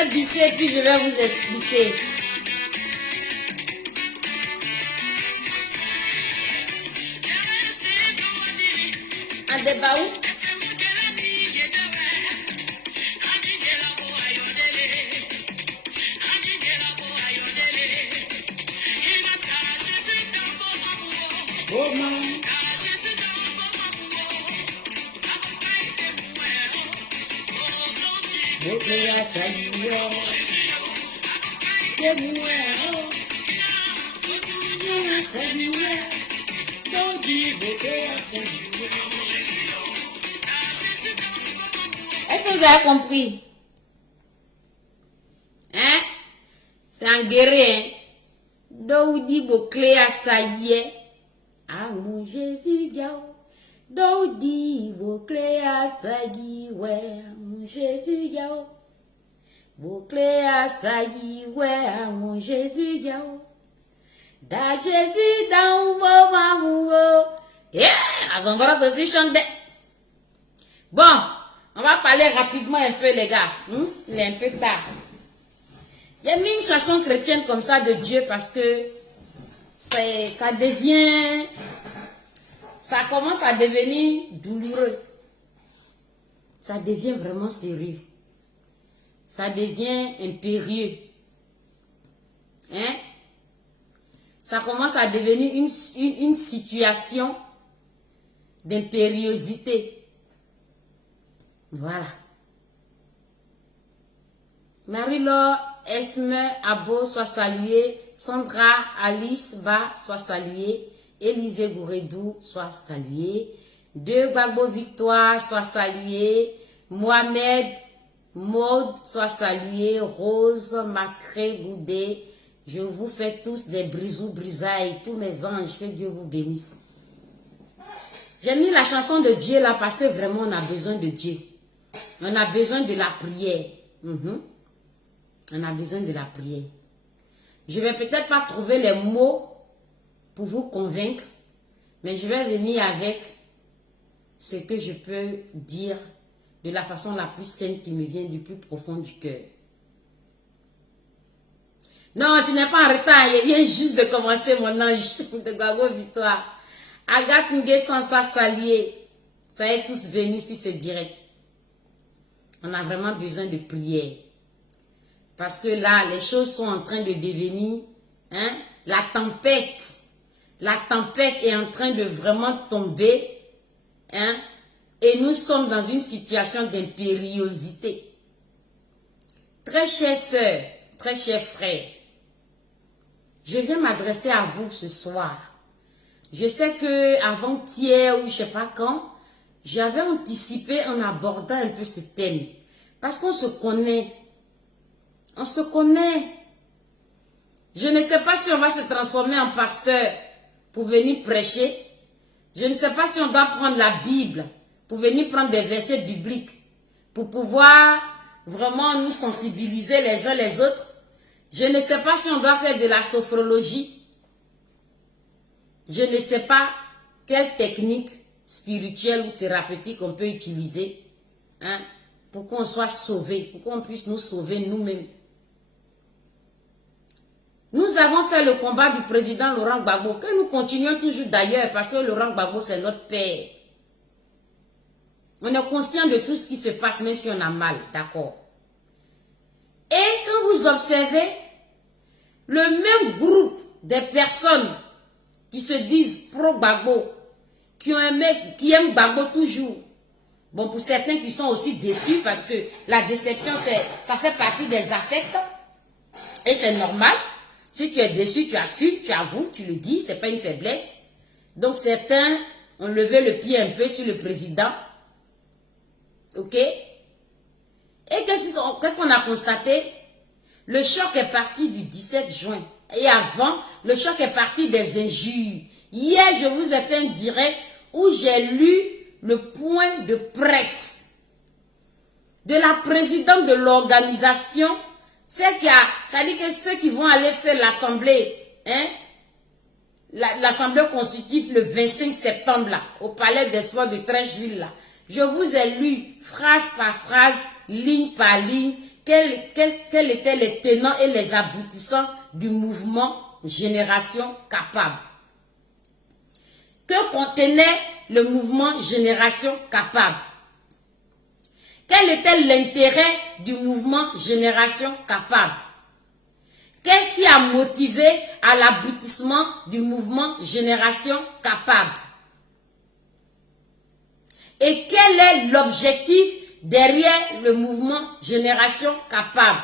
vais bisser puis je vais vous expliquer. Un débat où? Est-ce que vous avez compris? Hein? C'est un guerrier. Hein? Daoudi Boclé à Saïe. Ah mon Jésus, Gao. Daoudi Boclé à Saïe. Ouais, mon Jésus, Gao. Boclé à Saïe. Ouais, mon Jésus, Gao. Da Jésus dans mon amour. Yeah, on va aussi chanter. Bon, on va parler rapidement un peu, les gars. Il est un peu tard. J'ai mis une chanson chrétienne comme ça de Dieu parce que ça commence à devenir douloureux. Ça devient vraiment sérieux. Ça devient impérieux. Hein? Ça commence à devenir une situation d'impériosité. Voilà. Marie-Laure, Esme, Abo, soit saluée. Sandra, Alice, Ba, soit saluée. Élisée Gouredou, soit saluée. De Gbagbo Victoire, soit saluée. Mohamed, Maud, soit saluée. Rose, Macré, Goudé. Je vous fais tous des brisous, brisailles, tous mes anges, que Dieu vous bénisse. J'ai mis la chanson de Dieu là parce que vraiment on a besoin de Dieu. On a besoin de la prière. On a besoin de la prière. Je vais peut-être pas trouver les mots pour vous convaincre, mais je vais venir avec ce que je peux dire de la façon la plus simple qui me vient du plus profond du cœur. Non, tu n'es pas en retard, il vient juste de commencer mon ange de Gbagbo Victoire. Agathe Nguessan soit saluée. Soyez tous venus sur ce direct. On a vraiment besoin de prière. Parce que là, les choses sont en train de devenir, la tempête est en train de vraiment tomber, et nous sommes dans une situation d'impériosité. Très chères sœurs, très chers frères, je viens m'adresser à vous ce soir. Je sais que avant-hier ou je ne sais pas quand, j'avais anticipé en abordant un peu ce thème. Parce qu'on se connaît. On se connaît. Je ne sais pas si on va se transformer en pasteur pour venir prêcher. Je ne sais pas si on doit prendre la Bible pour venir prendre des versets bibliques pour pouvoir vraiment nous sensibiliser les uns les autres. Je ne sais pas si on doit faire de la sophrologie. Je ne sais pas quelle technique spirituelle ou thérapeutique on peut utiliser pour qu'on soit sauvé, pour qu'on puisse nous sauver nous-mêmes. Nous avons fait le combat du président Laurent Gbagbo, que nous continuons toujours d'ailleurs, parce que Laurent Gbagbo, c'est notre père. On est conscient de tout ce qui se passe, même si on a mal, d'accord. Et quand vous observez, le même groupe de personnes qui se disent pro-Gbagbo, qui aiment Gbagbo toujours. Bon, pour certains qui sont aussi déçus, parce que la déception, ça fait partie des affects. Et c'est normal. Si tu es déçu, tu assumes, tu avoues, tu le dis, c'est pas une faiblesse. Donc certains ont levé le pied un peu sur le président. Ok? Et qu'est-ce qu'on a constaté? Le choc est parti du 17 juin. Et avant, le choc est parti des injures. Hier, je vous ai fait un direct où j'ai lu le point de presse de la présidente de l'organisation, c'est-à-dire que ceux qui vont aller faire l'assemblée, l'assemblée constitutive le 25 septembre, là, au palais des sports de Treichville, là. Je vous ai lu phrase par phrase, ligne par ligne, quels étaient les tenants et les aboutissants du mouvement Génération Capable. Que contenait le mouvement Génération Capable? Quel était l'intérêt du mouvement Génération Capable? Qu'est-ce qui a motivé à l'aboutissement du mouvement Génération Capable? Et quel est l'objectif derrière le mouvement Génération Capable?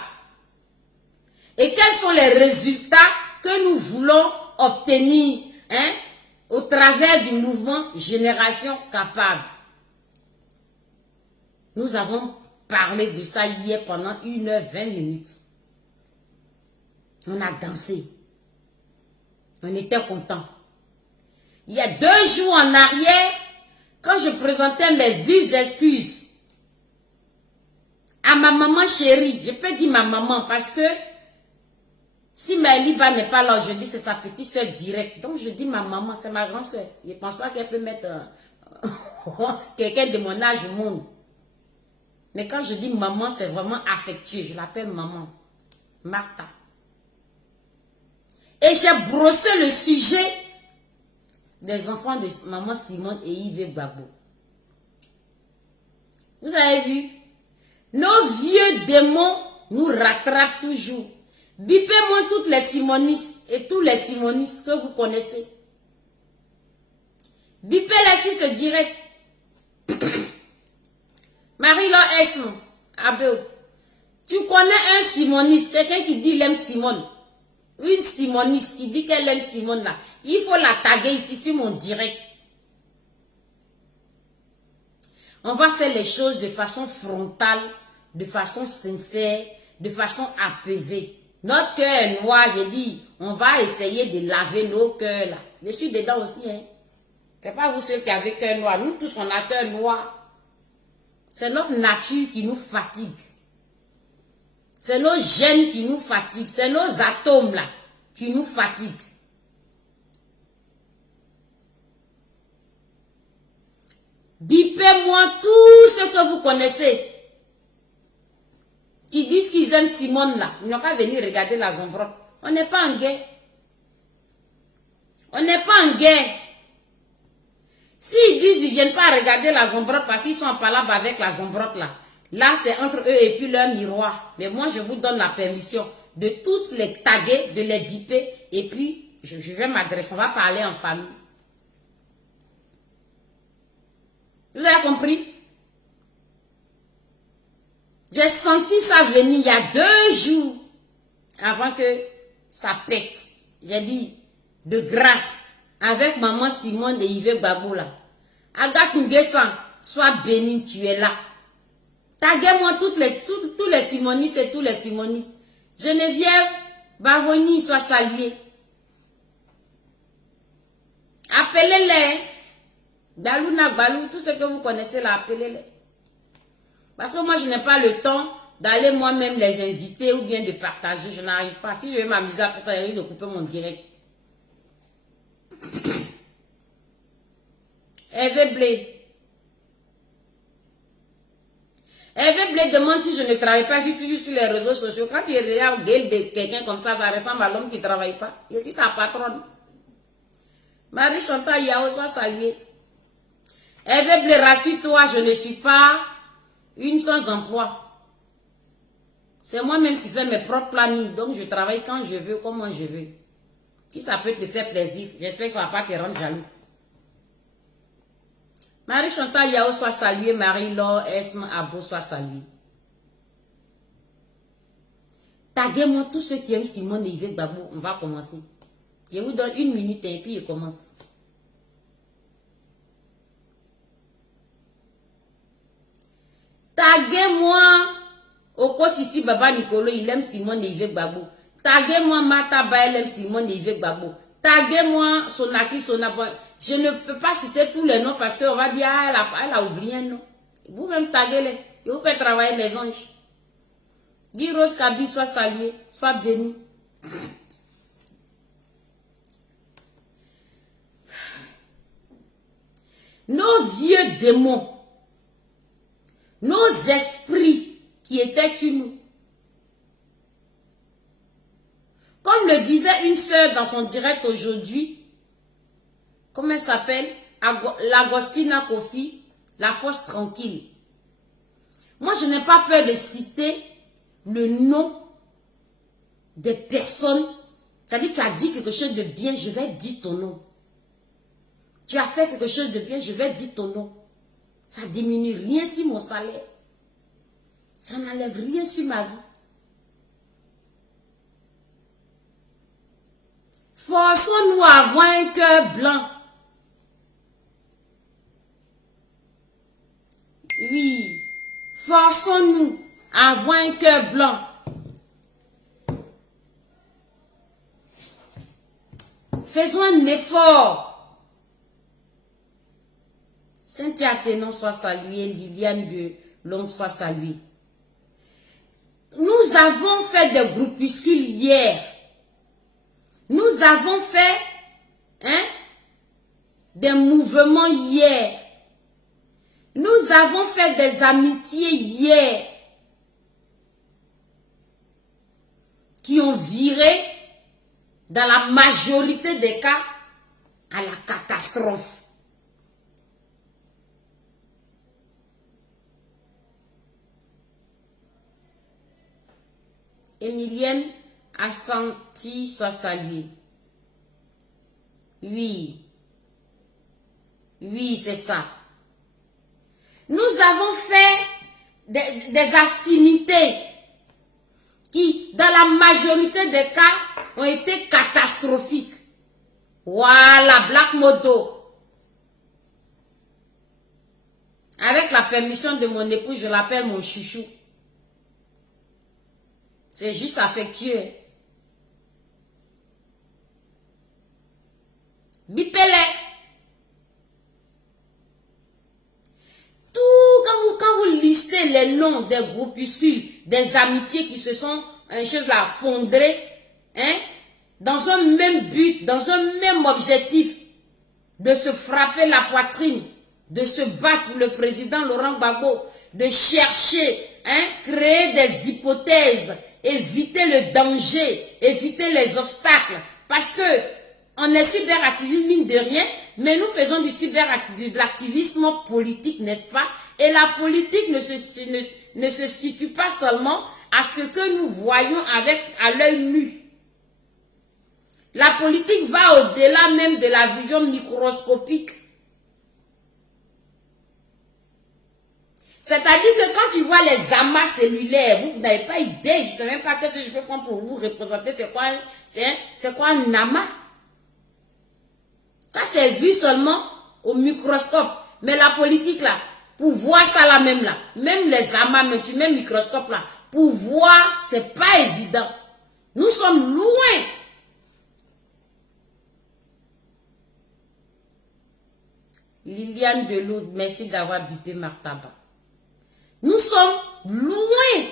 Et quels sont les résultats que nous voulons obtenir au travers du mouvement Génération Capable? Nous avons parlé de ça hier pendant 1h20. On a dansé. On était contents. Il y a 2 jours en arrière, quand je présentais mes vives excuses à ma maman chérie, je peux dire ma maman parce que si Maëliba n'est pas là aujourd'hui, c'est sa petite soeur directe. Donc je dis ma maman, c'est ma grande soeur. Je ne pense pas qu'elle peut mettre quelqu'un de mon âge au monde. Mais quand je dis maman, c'est vraiment affectueux. Je l'appelle maman. Martha. Et j'ai brossé le sujet des enfants de maman Simone et Yves Gbagbo. Vous avez vu? Nos vieux démons nous rattrapent toujours. Bipez-moi toutes les simonistes et tous les simonistes que vous connaissez. Bipez-les si c'est direct. Marie-Laure Esme, Abel, tu connais un simoniste, quelqu'un qui dit qu'il aime Simone. Une simoniste qui dit qu'elle aime Simone là. Il faut la taguer ici sur mon direct. On va faire les choses de façon frontale, de façon sincère, de façon apaisée. Notre cœur est noir, j'ai dit, on va essayer de laver nos cœurs là. Je suis dedans aussi, hein. C'est pas vous ceux qui avez cœur noir. Nous tous, on a cœur noir. C'est notre nature qui nous fatigue. C'est nos gènes qui nous fatiguent. C'est nos atomes là qui nous fatiguent. Bipez-moi tous ceux que vous connaissez qui disent qu'ils aiment Simone là. Ils n'ont qu'à venir regarder la Zombrotte. On n'est pas en guerre. On n'est pas en guerre. S'ils disent qu'ils ne viennent pas regarder la Zombrotte parce qu'ils sont en palabre avec la Zombrotte là. Là, c'est entre eux et puis leur miroir. Mais moi, je vous donne la permission de tous les taguer, de les biper. Et puis, je vais m'adresser. On va parler en famille. Vous avez compris? J'ai senti ça venir il y a 2 jours avant que ça pète. J'ai dit, de grâce, avec maman Simone et Yves Gbagbo là. Agathe Nguessan, sois bénie, tu es là. Taguez-moi tous les simonistes et tous les simonistes. Geneviève Bavoni, soit saluée. Appelez-les. Dalouna, Balou, tout ce que vous connaissez là, appelez-les. Parce que moi, je n'ai pas le temps d'aller moi-même les inviter ou bien de partager. Je n'arrive pas. Si je veux m'amuser à peut-être de couper mon direct. Hervé Blé. Hervé Blé demande si je ne travaille pas, je suis toujours sur les réseaux sociaux. Quand tu regardes de quelqu'un comme ça ressemble à l'homme qui ne travaille pas. Je suis ta patronne. Marie Chantal Yao, soit saluée. Hervé Blé, rassure-toi, je ne suis pas une sans emploi. C'est moi-même qui fais mes propres plannings. Donc je travaille quand je veux, comment je veux. Si ça peut te faire plaisir, j'espère que ça ne va pas te rendre jaloux. Marie Chantal Yao, soit saluée. Marie-Laure Esme Abo, soit saluée. Taguez-moi tous ceux qui aiment Simone et Yves Gbagbo. On va commencer. Je vous donne 1 minute et puis je commence. Taguez-moi Oko Sisi Baba Nicolo, il aime Simone et Yves Gbagbo. Taguez-moi Martha Ba, elle aime Simone et Yves Gbagbo. Taguez-moi Sonaki Sonabo. Je ne peux pas citer tous les noms parce qu'on va dire, ah, elle a oublié un nom. Vous-même taguez-les. Et vous faites travailler les anges. Guy Rose Kabi, soit salué, soit béni. Nos vieux démons, nos esprits qui étaient sur nous, Comme le disait une sœur dans son direct aujourd'hui, comment elle s'appelle? L'Agostina Kofi, la force tranquille. Moi, je n'ai pas peur de citer le nom des personnes. C'est-à-dire, tu as dit quelque chose de bien, je vais dire ton nom. Tu as fait quelque chose de bien, je vais dire ton nom. Ça diminue rien sur mon salaire. Ça n'enlève rien sur ma vie. Forçons-nous à avoir un cœur blanc. Oui. Forçons-nous à avoir un cœur blanc. Faisons un effort. Cynthia Tenon soit saluée, Liliane de L'Homme soit saluée. Nous avons fait des groupuscules hier. Nous avons fait des mouvements hier. Nous avons fait des amitiés hier qui ont viré dans la majorité des cas à la catastrophe. Emilienne Assanti soit saluée. Oui. Oui, c'est ça. Nous avons fait des affinités qui, dans la majorité des cas, ont été catastrophiques. Voilà, Black Modo. Avec la permission de mon époux, je l'appelle mon chouchou. C'est juste affectueux. Bipele. Tout, quand vous listez les noms des groupuscules, des amitiés qui se sont, fondrées, dans un même but, dans un même objectif, de se frapper la poitrine, de se battre pour le président Laurent Gbagbo, de chercher, créer des hypothèses, éviter le danger, éviter les obstacles, parce que on est cyberactiviste, mine de rien, mais nous faisons de l'activisme politique, n'est-ce pas? Et la politique ne se situe pas seulement à ce que nous voyons à l'œil nu. La politique va au-delà même de la vision microscopique. C'est-à-dire que quand tu vois les amas cellulaires, vous n'avez pas idée, je ne sais même pas ce que je peux prendre pour vous représenter, c'est quoi un amas? Ça, c'est vu seulement au microscope. Mais la politique, là, pour voir ça là même, les amas, même tu mets le microscope là, pour voir, c'est pas évident. Nous sommes loin. Liliane Delourde, merci d'avoir bipé Martaba. Nous sommes loin.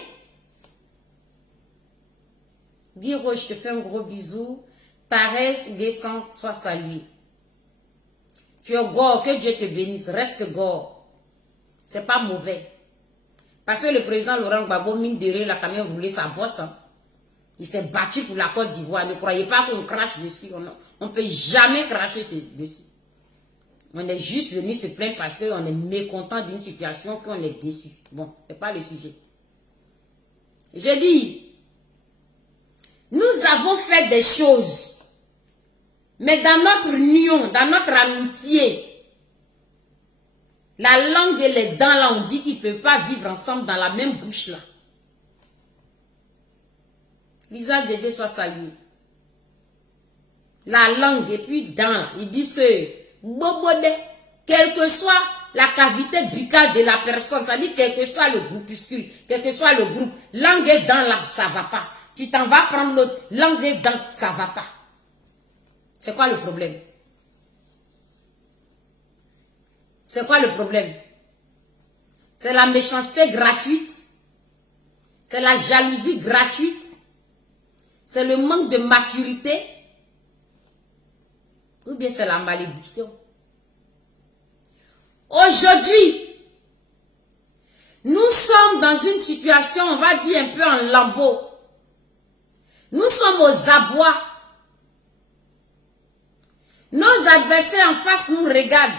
Viro, je te fais un gros bisou. Thérèse Guessant, sois saluée. Tu es gore, que Dieu te bénisse, reste gore. C'est pas mauvais. Parce que le président Laurent Gbagbo, mine de rien, il a quand même roulé sa bosse. Il s'est battu pour la Côte d'Ivoire. Ne croyez pas qu'on crache dessus. On ne peut jamais cracher dessus. On est juste venu se plaindre parce qu'on est mécontent d'une situation, qu'on est déçu. Bon, c'est pas le sujet. Je dis, nous avons fait des choses. Mais dans notre union, dans notre amitié, la langue et les dents, là, on dit qu'ils ne peuvent pas vivre ensemble dans la même bouche, là. Lisa Dédé soit saluée. La langue et puis dents, ils disent que, bobode, quelle que soit la cavité buccale de la personne, c'est-à-dire quel que soit le groupuscule, quel que soit le groupe, langue et dents, là, ça ne va pas. Tu t'en vas prendre l'autre, langue et dents, ça ne va pas. C'est quoi le problème? C'est quoi le problème? C'est la méchanceté gratuite. C'est la jalousie gratuite. C'est le manque de maturité. Ou bien c'est la malédiction. Aujourd'hui, nous sommes dans une situation, on va dire un peu en lambeau. Nous sommes aux abois. Nos adversaires en face nous regardent.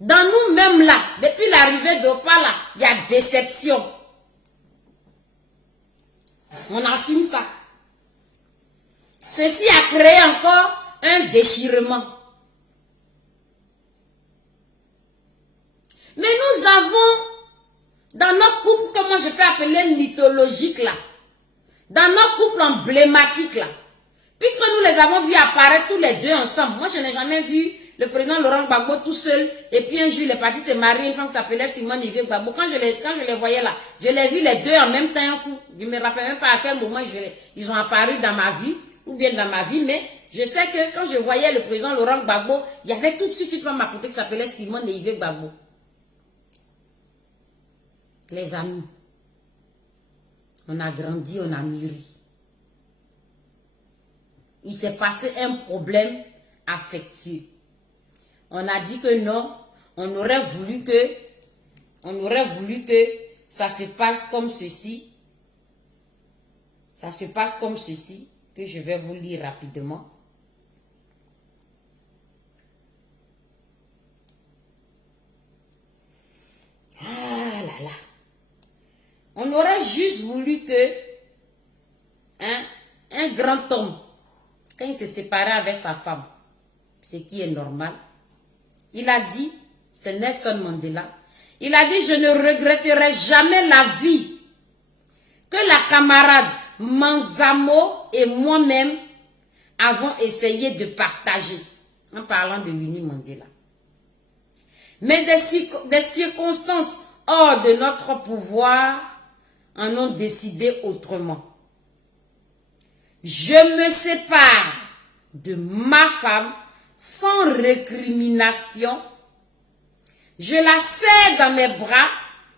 Dans nous-mêmes là, depuis l'arrivée d'Opa là, il y a déception. On assume ça. Ceci a créé encore un déchirement. Mais nous avons, dans notre couple, comment je peux appeler mythologique là, dans notre couple emblématique là, puisque nous les avons vus apparaître tous les deux ensemble. Moi, je n'ai jamais vu le président Laurent Gbagbo tout seul, et puis un jour, il est parti se marier, une femme qui s'appelait Simone Yves Gbagbo. Quand je les voyais là, je les vis les deux en même temps un coup. Je ne me rappelle même pas à quel moment ils ont apparu dans ma vie, ou bien dans ma vie, mais je sais que quand je voyais le président Laurent Gbagbo, il y avait tout de suite une femme à côté qui s'appelait Simone Yves Gbagbo. Les amis, on a grandi, on a mûri. Il s'est passé un problème affectueux. On a dit que non, on aurait voulu que ça se passe comme ceci. Ça se passe comme ceci, que je vais vous lire rapidement. Ah là là. On aurait juste voulu que un grand homme, quand il s'est séparé avec sa femme, ce qui est normal, il a dit, c'est Nelson Mandela, il a dit, je ne regretterai jamais la vie que la camarade Manzamo et moi-même avons essayé de partager, en parlant de Winnie Mandela. Mais des circonstances hors de notre pouvoir en ont décidé autrement. Je me sépare de ma femme sans récrimination. Je la serre dans mes bras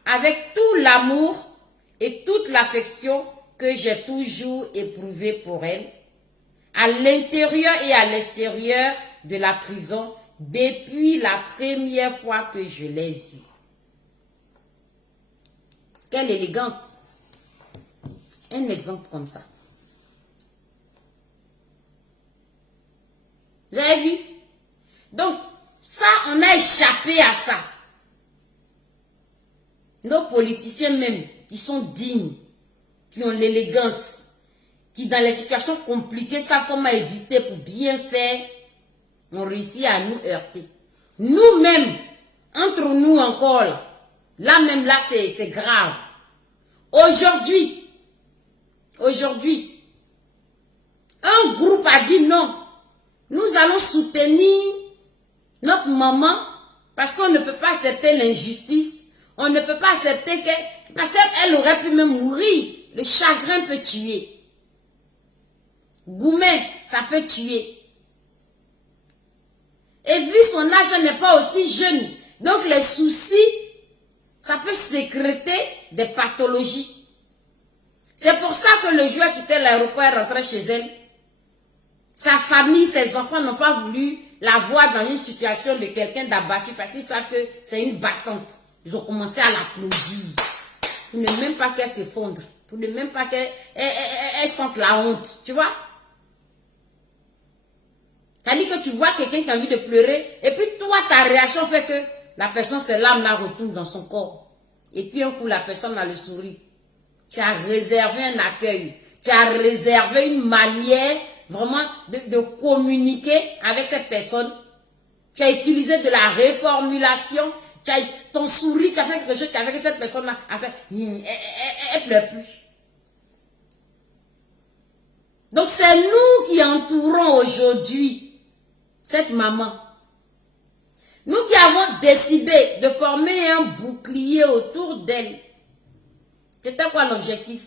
avec tout l'amour et toute l'affection que j'ai toujours éprouvé pour elle, à l'intérieur et à l'extérieur de la prison, depuis la première fois que je l'ai vue. Quelle élégance! Un exemple comme ça. Vous avez vu? Donc, ça, on a échappé à ça. Nos politiciens même, qui sont dignes, qui ont l'élégance, qui dans les situations compliquées savent comment éviter pour bien faire, on réussit à nous heurter. Nous-mêmes, entre nous encore, là même là, c'est grave. Aujourd'hui, un groupe a dit non. Nous allons soutenir notre maman parce qu'on ne peut pas accepter l'injustice. On ne peut pas accepter parce qu'elle aurait pu même mourir. Le chagrin peut tuer. Goumé, ça peut tuer. Et vu son âge, elle n'est pas aussi jeune. Donc les soucis, ça peut sécréter des pathologies. C'est pour ça que le jour quittait l'aéroport et rentrait chez elle. Sa famille, ses enfants n'ont pas voulu la voir dans une situation de quelqu'un d'abattu parce qu'ils savent que c'est une battante. Ils ont commencé à l'applaudir. Pour ne même pas qu'elle s'effondre. Pour ne même pas qu'elle sente la honte. Tu vois? C'est-à-dire que tu vois quelqu'un qui a envie de pleurer et puis toi, ta réaction fait que la personne, ses larmes là retournent dans son corps. Et puis un coup, la personne a le sourire. Tu as réservé un accueil. Tu as réservé une manière vraiment de communiquer avec cette personne. Tu as utilisé de la reformulation. Tu as ton sourire qui a fait quelque chose qu'avec cette personne-là a fait. Elle pleure plus. Donc c'est nous qui entourons aujourd'hui cette maman. Nous qui avons décidé de former un bouclier autour d'elle. C'était quoi l'objectif?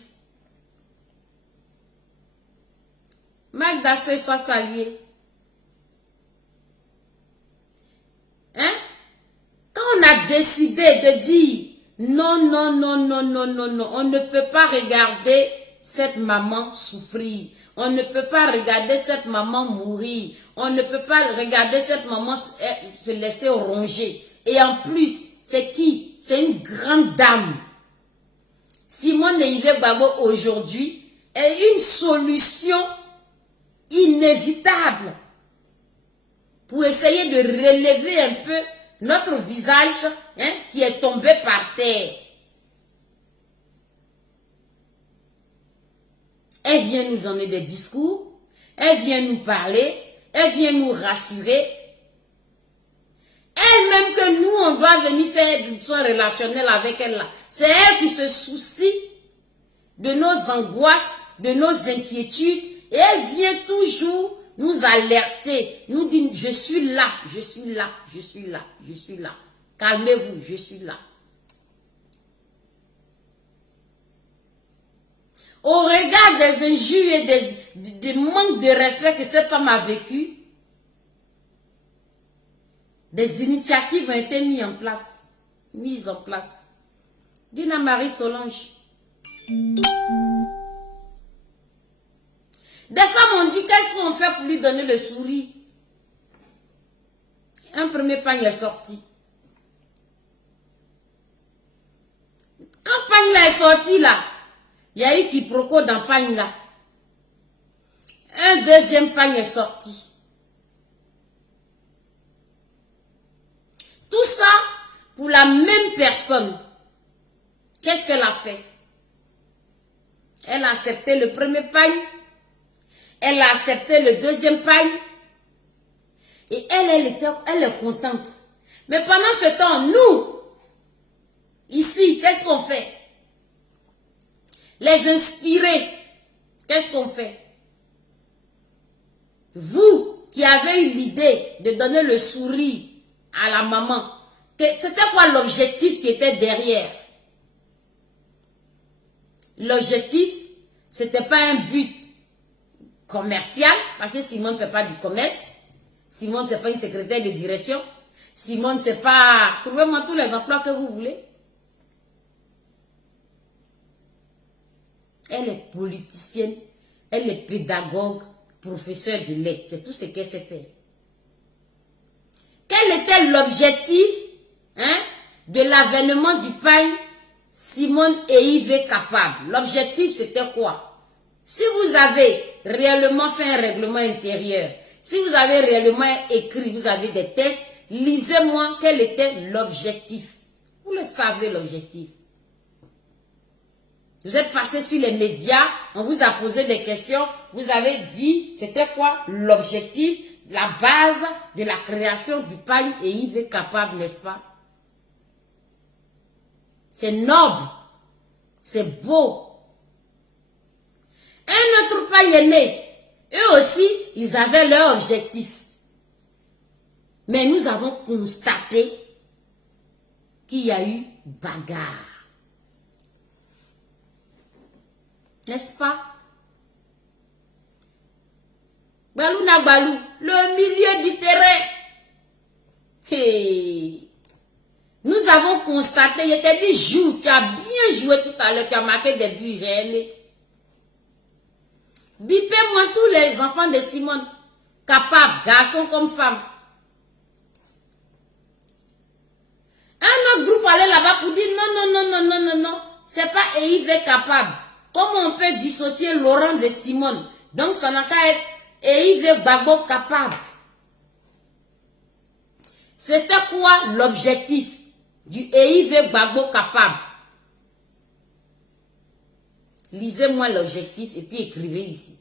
Magda Sey soit salué. Hein? Quand on a décidé de dire non, non, non, non, non, non, non, on ne peut pas regarder cette maman souffrir. On ne peut pas regarder cette maman mourir. On ne peut pas regarder cette maman se laisser ronger. Et en plus, c'est qui? C'est une grande dame. Simone Yves Gbagbo aujourd'hui, est une solution inévitable pour essayer de relever un peu notre visage qui est tombé par terre. Elle vient nous donner des discours, elle vient nous parler, elle vient nous rassurer. Elle-même que nous, on doit venir faire du soin relationnel avec elle là. C'est elle qui se soucie de nos angoisses, de nos inquiétudes. Et elle vient toujours nous alerter, nous dire, je suis là, je suis là, je suis là, je suis là. Calmez-vous, je suis là. Au regard des injures et des manques de respect que cette femme a vécu, des initiatives ont été mises en place. Dina Marie Solange. Des femmes ont dit qu'est-ce qu'on fait pour lui donner le sourire. Un premier pagne est sorti. Quand pagne là est sorti là, il y a eu quiproquo dans pagne là. Un deuxième pagne est sorti. Tout ça pour la même personne. Qu'est-ce qu'elle a fait? Elle a accepté le premier pagne. Elle a accepté le deuxième pagne. Et elle est contente. Mais pendant ce temps, nous, ici, qu'est-ce qu'on fait? Les inspirés, qu'est-ce qu'on fait? Vous qui avez eu l'idée de donner le sourire à la maman, c'était quoi l'objectif qui était derrière? L'objectif, c'était pas un but commercial, parce que Simone ne fait pas du commerce. Simone, c'est pas une secrétaire de direction. Simone, c'est pas... Trouvez-moi tous les emplois que vous voulez. Elle est politicienne, elle est pédagogue, professeure de lettres. C'est tout ce qu'elle sait faire. Quel était l'objectif de l'avènement du pain Simone et Yves capable? L'objectif, c'était quoi? Si vous avez réellement fait un règlement intérieur, si vous avez réellement écrit, vous avez des tests, lisez-moi quel était l'objectif. Vous le savez, l'objectif. Vous êtes passé sur les médias, on vous a posé des questions, vous avez dit c'était quoi l'objectif, la base de la création du pagne et Yves capable, n'est-ce pas? C'est noble, c'est beau. Un autre pagne est né. Eux aussi, ils avaient leur objectif. Mais nous avons constaté qu'il y a eu bagarre. N'est-ce pas? Balou na balou, le milieu du terrain. Hey. Nous avons constaté, il y a des jours, tu as bien joué tout à l'heure, tu as marqué des buts réels. Bipez-moi tous les enfants de Simone, capables, garçons comme femmes. Un autre groupe allait là-bas pour dire non, c'est pas EIV capable. Comment on peut dissocier Laurent de Simone? Donc ça n'a qu'à être EIV Gbagbo capable. C'était quoi l'objectif du EIV Gbagbo capable? Lisez-moi l'objectif et puis écrivez ici.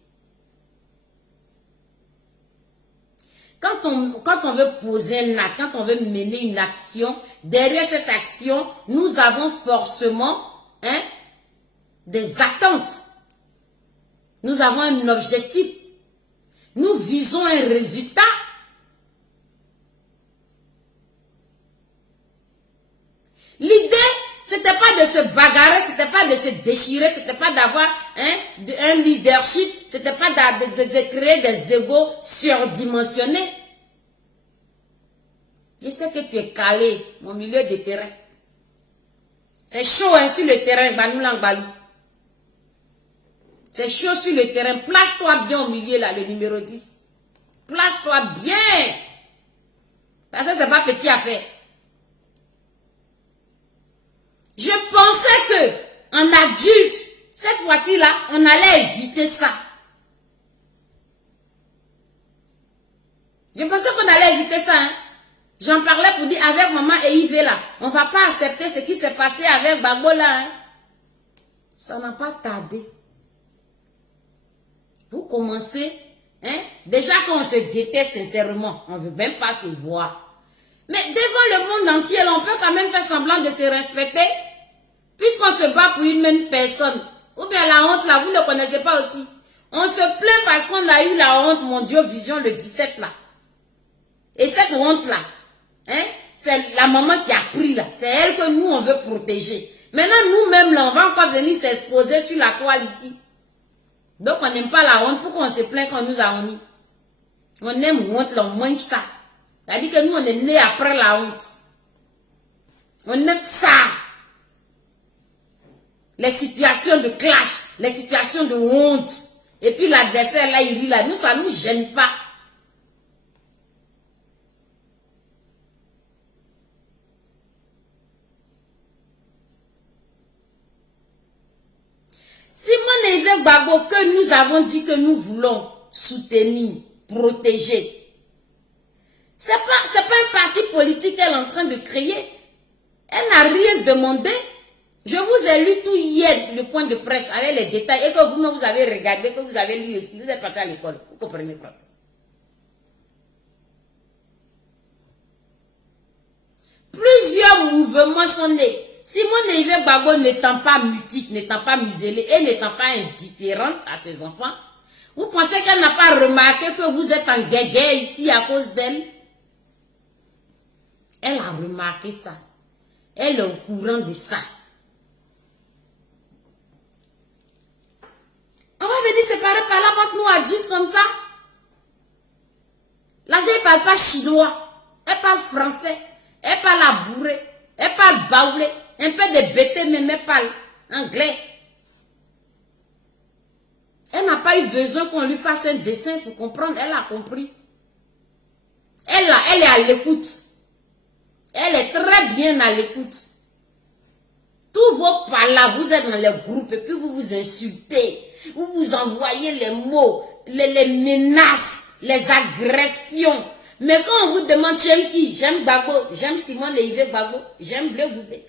Quand on veut poser un acte, quand on veut mener une action, derrière cette action, nous avons forcément des attentes. Nous avons un objectif. Nous visons un résultat. L'idée, c'était pas de se bagarrer, c'était pas de se déchirer, c'était pas d'avoir un leadership, c'était pas de créer des égos surdimensionnés. Je sais que tu es calé, mon milieu de terrain. C'est chaud sur le terrain, Banoulang Balou. C'est chaud sur le terrain. Place-toi bien au milieu là, le numéro 10. Place-toi bien. Parce que c'est pas petit à faire. Je pensais que en adulte, Cette fois-ci-là, on allait éviter ça. Je pensais qu'on allait éviter ça. Hein? J'en parlais pour dire avec maman et Yves là, on ne va pas accepter ce qui s'est passé avec Gbagbo là. Hein? Ça n'a pas tardé. Vous commencez, hein? Déjà qu'on se déteste sincèrement, on ne veut même pas se voir. Mais devant le monde entier, là, on peut quand même faire semblant de se respecter, puisqu'on se bat pour une même personne. Ou bien la honte là, vous ne connaissez pas aussi. On se plaint parce qu'on a eu la honte Mondial Vision le 17 là. Et cette honte là, hein, c'est la maman qui a pris là. C'est elle que nous on veut protéger. Maintenant nous-mêmes là, on va encore venir s'exposer sur la toile ici. Donc on n'aime pas la honte. Pourquoi on se plaint quand nous avons mis? On aime honte là, on mange ça. C'est-à-dire que nous on est nés après la honte. On aime ça. Les situations de clash, les situations de honte. Et puis l'adversaire là, il rit là. Nous, ça ne nous gêne pas. Simone et Yves Gbagbo, que nous avons dit que nous voulons soutenir, protéger. C'est pas un parti politique qu'elle est en train de créer. Elle n'a rien demandé. Je vous ai lu tout hier le point de presse avec les détails et que vous-même vous avez regardé, que vous avez lu aussi. Vous êtes parti à l'école. Vous comprenez français. Plusieurs mouvements sont nés. Simone et Yves Gbagbo n'étant pas mutique, n'étant pas muselée et n'étant pas indifférente à ses enfants, vous pensez qu'elle n'a pas remarqué que vous êtes en guéguerre ici à cause d'elle? Elle a remarqué ça. Elle est au courant de ça. On va venir séparer par là quand nous adultes comme ça. La vieille ne parle pas chinois. Elle parle français. Elle parle à bourré. Elle parle baoulé. Un peu de bêté, mais elle parle anglais. Elle n'a pas eu besoin qu'on lui fasse un dessin pour comprendre. Elle a compris. Elle est à l'écoute. Elle est très bien à l'écoute. Tous vos palabres, vous êtes dans les groupes et puis vous vous insultez. Vous vous envoyez les mots, les menaces, les agressions. Mais quand on vous demande tu aimes qui? J'aime Gbagbo, j'aime Simone et Yves Gbagbo, j'aime Bleu Goubé.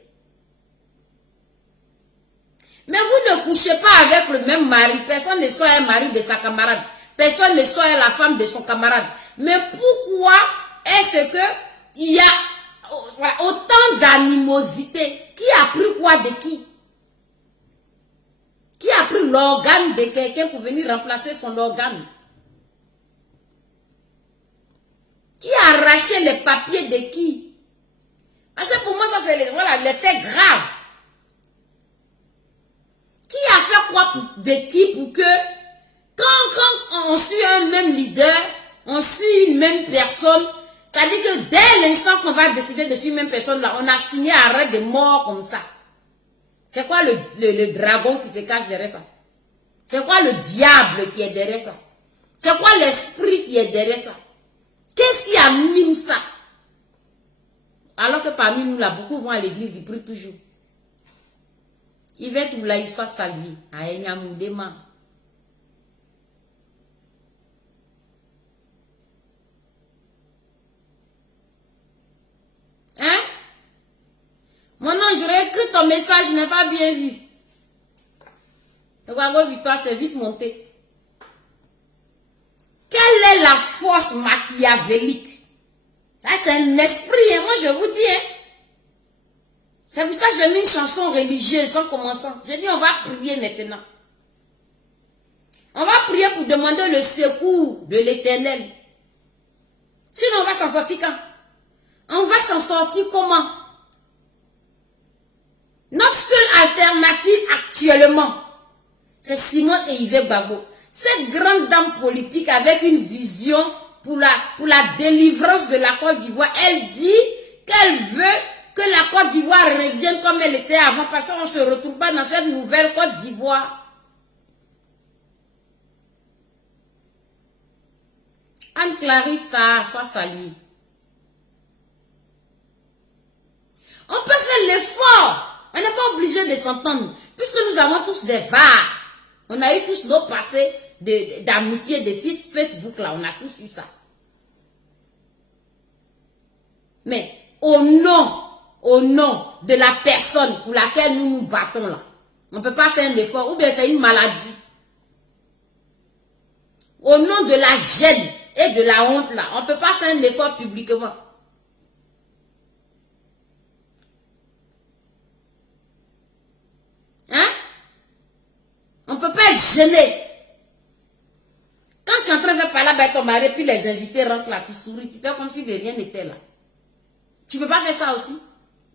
Mais vous ne couchez pas avec le même mari. Personne ne soit un mari de sa camarade. Personne ne soit la femme de son camarade. Mais pourquoi est-ce que il y a autant d'animosité? Qui a pris quoi de qui? Qui a pris l'organe de quelqu'un pour venir remplacer son organe? Qui a arraché les papiers de qui? Parce que pour moi, ça c'est les faits graves. Qui a fait quoi de qui pour que quand on suit un même leader, on suit une même personne, c'est-à-dire que dès l'instant qu'on va décider de suivre une même personne, là, on a signé un arrêt de mort comme ça. C'est quoi le dragon qui se cache derrière ça? C'est quoi le diable qui est derrière ça? C'est quoi l'esprit qui est derrière ça? Qu'est-ce qui anime ça? Alors que parmi nous, là, beaucoup vont à l'église, ils prient toujours. Il va tout là, il soit salué. Hein? Mon ange, je regarde que ton message n'est pas bien vu. Le Gbagbo Victoire, c'est vite monté. Quelle est la force machiavélique? Ça, c'est un esprit, et moi je vous dis, hein. C'est pour ça que j'ai mis une chanson religieuse en commençant. J'ai dit, on va prier maintenant. On va prier pour demander le secours de l'Éternel. Sinon, on va s'en sortir quand? On va s'en sortir comment? Notre seule alternative actuellement, c'est Simone et Yves Gbagbo. Cette grande dame politique avec une vision pour la délivrance de la Côte d'Ivoire, elle dit qu'elle veut que la Côte d'Ivoire revienne comme elle était avant, parce qu'on ne se retrouve pas dans cette nouvelle Côte d'Ivoire. Anne-Clarisse, soit saluée. On peut faire l'effort. On n'est pas obligé de s'entendre. Puisque nous avons tous des VAR. On a eu tous nos passés d'amitié, de fils Facebook, là. On a tous eu ça. Mais au nom de la personne pour laquelle nous nous battons, là, on ne peut pas faire un effort. Ou bien c'est une maladie. Au nom de la gêne et de la honte, là, on ne peut pas faire un effort publiquement. Hein? On ne peut pas être gêné. Quand tu es en train de parler avec ton mari, puis les invités rentrent là, tu souris, tu fais comme si de rien n'était là. Tu ne peux pas faire ça aussi?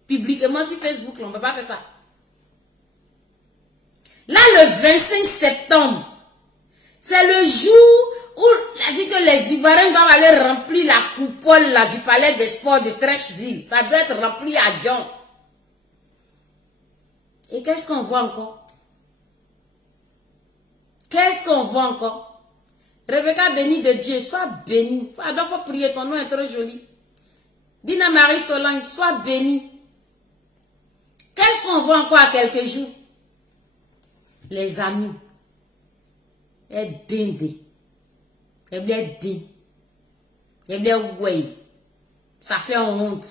Publiquement sur Facebook, là, on ne peut pas faire ça. Là, le 25 septembre, c'est le jour où il a dit que les Ivoiriens doivent aller remplir la coupole là, du palais des sports de Trècheville. Ça doit être rempli à Dion. Et qu'est-ce qu'on voit encore? Qu'est-ce qu'on voit encore? Rebecca, bénie de Dieu, sois bénie. Pardon, faut prier, ton nom est trop joli. Dina Marie Solange, sois bénie. Qu'est-ce qu'on voit encore à quelques jours? Les amis. Et dinde. Et bien dit. Et bien ouais. Ça fait honte.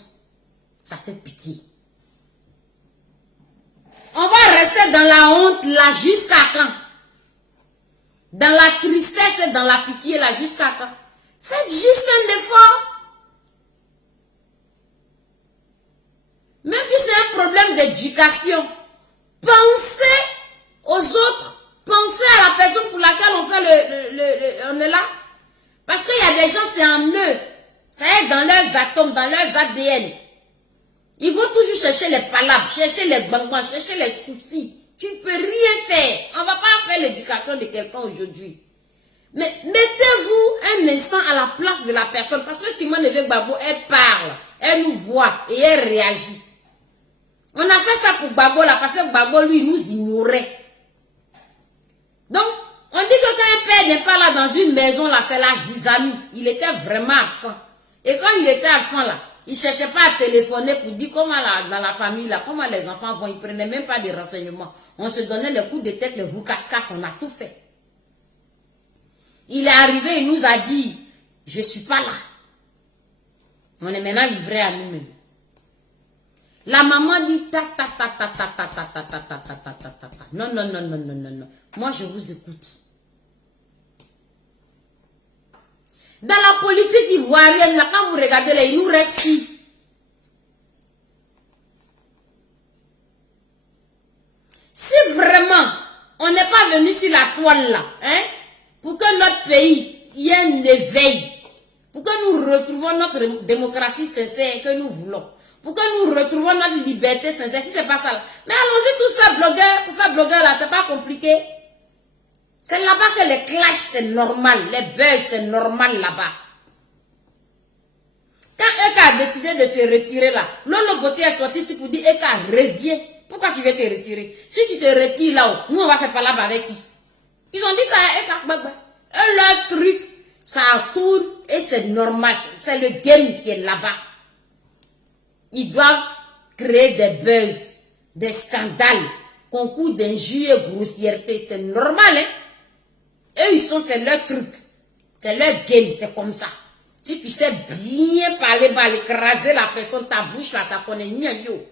Ça fait pitié. On va rester dans la honte là jusqu'à quand? Dans la tristesse et dans la pitié là jusqu'à quand? Faites juste un effort. Même si c'est un problème d'éducation, pensez aux autres. Pensez à la personne pour laquelle on fait on est là. Parce qu'il y a des gens, c'est en eux. Ça est dans leurs atomes, dans leurs ADN. Ils vont toujours chercher les palabres, chercher les bangbans, chercher les soucis. Tu ne peux rien faire. On ne va pas faire l'éducation de quelqu'un aujourd'hui. Mais mettez-vous un instant à la place de la personne. Parce que Simone Gbagbo, elle parle, elle nous voit et elle réagit. On a fait ça pour Gbagbo là, parce que Gbagbo, lui, nous ignorait. Donc, on dit que quand un père n'est pas là dans une maison, là, c'est la zizanie. Il était vraiment absent. Et quand il était absent, là, il ne cherchait pas à téléphoner pour dire comment là, dans la famille, là, comment les enfants vont. Il ne prenait même pas de renseignements. On se donnait les coups de tête, les roucascas, on a tout fait. Il est arrivé, il nous a dit, je ne suis pas là. On est maintenant livré à nous-mêmes. La maman dit ta ta ta ta ta ta ta ta ta ta ta ta ta ta. Non, non, non, non, non, non, non. Moi, je vous écoute. Dans la politique ivoirienne, là, quand vous regardez là, il nous reste qui? Si vraiment on n'est pas venu sur la toile là, hein, pour que notre pays y ait un éveil, pour que nous retrouvons notre démocratie sincère que nous voulons, pour que nous retrouvons notre liberté sincère, si c'est pas ça là. Mais allons-y tous faire blogueur, pour faire blogueur là, c'est pas compliqué. C'est là-bas que les clashs c'est normal, les buzz c'est normal là-bas. Quand Eka a décidé de se retirer là, Lolo Beauté est sorti ici pour dire Eka reviens. Pourquoi tu veux te retirer? Si tu te retires là-haut, nous on va faire parler avec qui? Ils ont dit ça à Eka Baba. Et leur truc, ça tourne et c'est normal. C'est le game qui est là-bas. Ils doivent créer des buzz, des scandales, concours d'injures et grossièreté. C'est normal, hein? Eux, ils sont, c'est leur truc. C'est leur game, c'est comme ça. Si tu sais bien parler, mal écraser la personne, ta bouche là, ça connaît ni yo.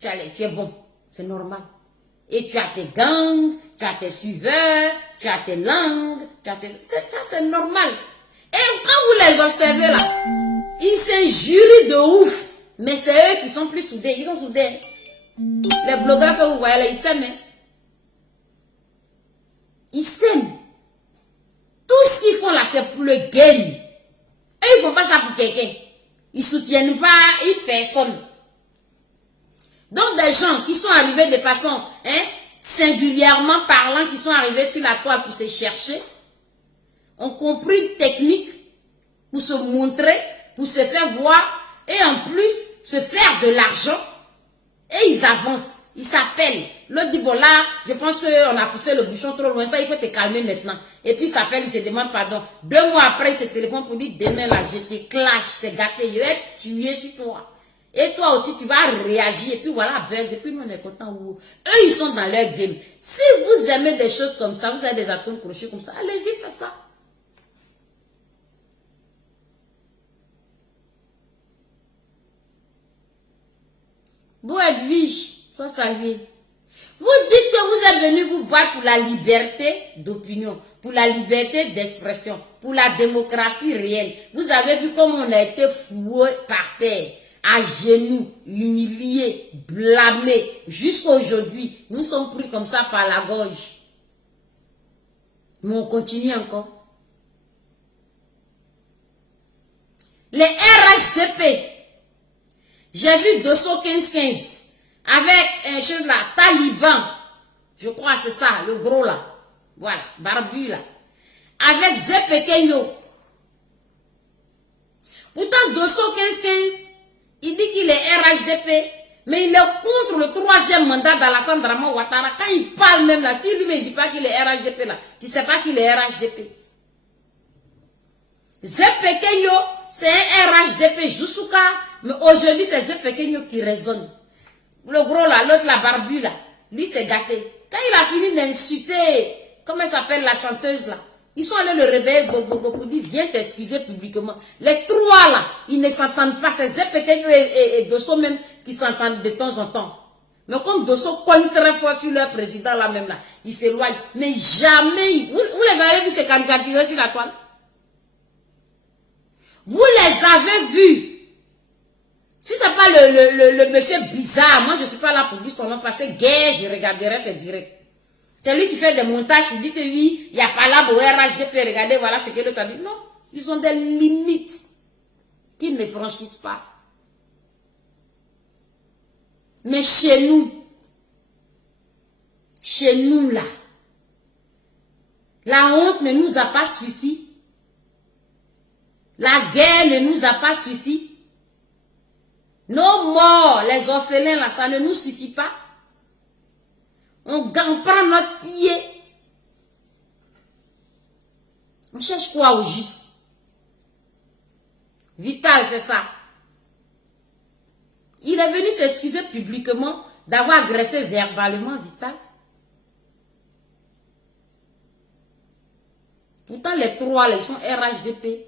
Tu es bon. C'est normal. Et tu as tes gangs, tu as tes suiveurs, tu as tes langues, tu as tes... Ça, c'est normal. Et quand vous les observez là, ils s'injurient de ouf. Mais c'est eux qui sont plus soudés. Ils sont soudés. Les blogueurs que vous voyez là, ils s'aiment. Ils s'aiment. Tout ce qu'ils font là, c'est pour le game. Et ils ne font pas ça pour quelqu'un. Ils ne soutiennent pas une personne. Donc des gens qui sont arrivés de façon singulièrement parlant, qui sont arrivés sur la toile pour se chercher, ont compris une technique pour se montrer, pour se faire voir, et en plus se faire de l'argent. Et ils avancent, ils s'appellent. L'autre dit, bon là, je pense qu'on a poussé le bouchon trop loin, il faut te calmer maintenant. Et puis il s'appelle, il se demande pardon. 2 mois après, il se téléphone pour dire, demain là, je te clash, c'est gâté, je vais tuer sur toi. Et toi aussi, tu vas réagir. Et puis voilà, buzz. Et puis nous, on est content. Eux, ils sont dans leur game. Si vous aimez des choses comme ça, vous avez des atomes crochés comme ça, allez-y, faites ça. Vous, Edwige, sois salué. Vous dites que vous êtes venu vous battre pour la liberté d'opinion, pour la liberté d'expression, pour la démocratie réelle. Vous avez vu comment on a été foué par terre, à genoux, humiliés, blâmés. Jusqu'à aujourd'hui, nous sommes pris comme ça par la gorge. Mais on continue encore. Les RHDP, j'ai vu Dosso 15-15. Avec un chose là, Taliban, je crois c'est ça, le gros là, voilà, barbu là, avec Zepekenyo. Pourtant, Dosso 15-15, il dit qu'il est RHDP, mais il est contre le 3e mandat d'Alassane Draman Ouattara. Quand il parle même là, si lui ne dit pas qu'il est RHDP là, tu ne sais pas qu'il est RHDP. Zepekenyo, c'est un RHDP Joussouka, mais aujourd'hui c'est Zepekenyo qui résonne. Le gros là, l'autre la barbu là, lui s'est gâté. Quand il a fini d'insulter, comment elle s'appelle la chanteuse là, ils sont allés le réveiller, pour dire viens t'excuser publiquement. Les trois là, ils ne s'entendent pas, c'est Zepekenyo et Dosso même qui s'entendent de temps en temps. Mais comme Dosso cogne très fort sur leur président là même là, ils s'éloignent. Mais jamais, vous les avez vus ces caricatures sur la toile? Vous les avez vus? Si ce n'est pas le monsieur bizarre, moi je ne suis pas là pour dire son nom, parce que gay, je regarderai ses directs. C'est lui qui fait des montages, il dit que oui, il n'y a pas là pour RHDP, regardez, voilà ce que l'autre a dit. Non, ils ont des limites qu'ils ne franchissent pas. Mais chez nous là, la honte ne nous a pas suffi. La guerre ne nous a pas suffi. Nos morts, les orphelins, là, ça ne nous suffit pas. On prend notre pied. On cherche quoi au juste? Vital, c'est ça. Il est venu s'excuser publiquement d'avoir agressé verbalement Vital. Pourtant, les trois, ils sont RHDP.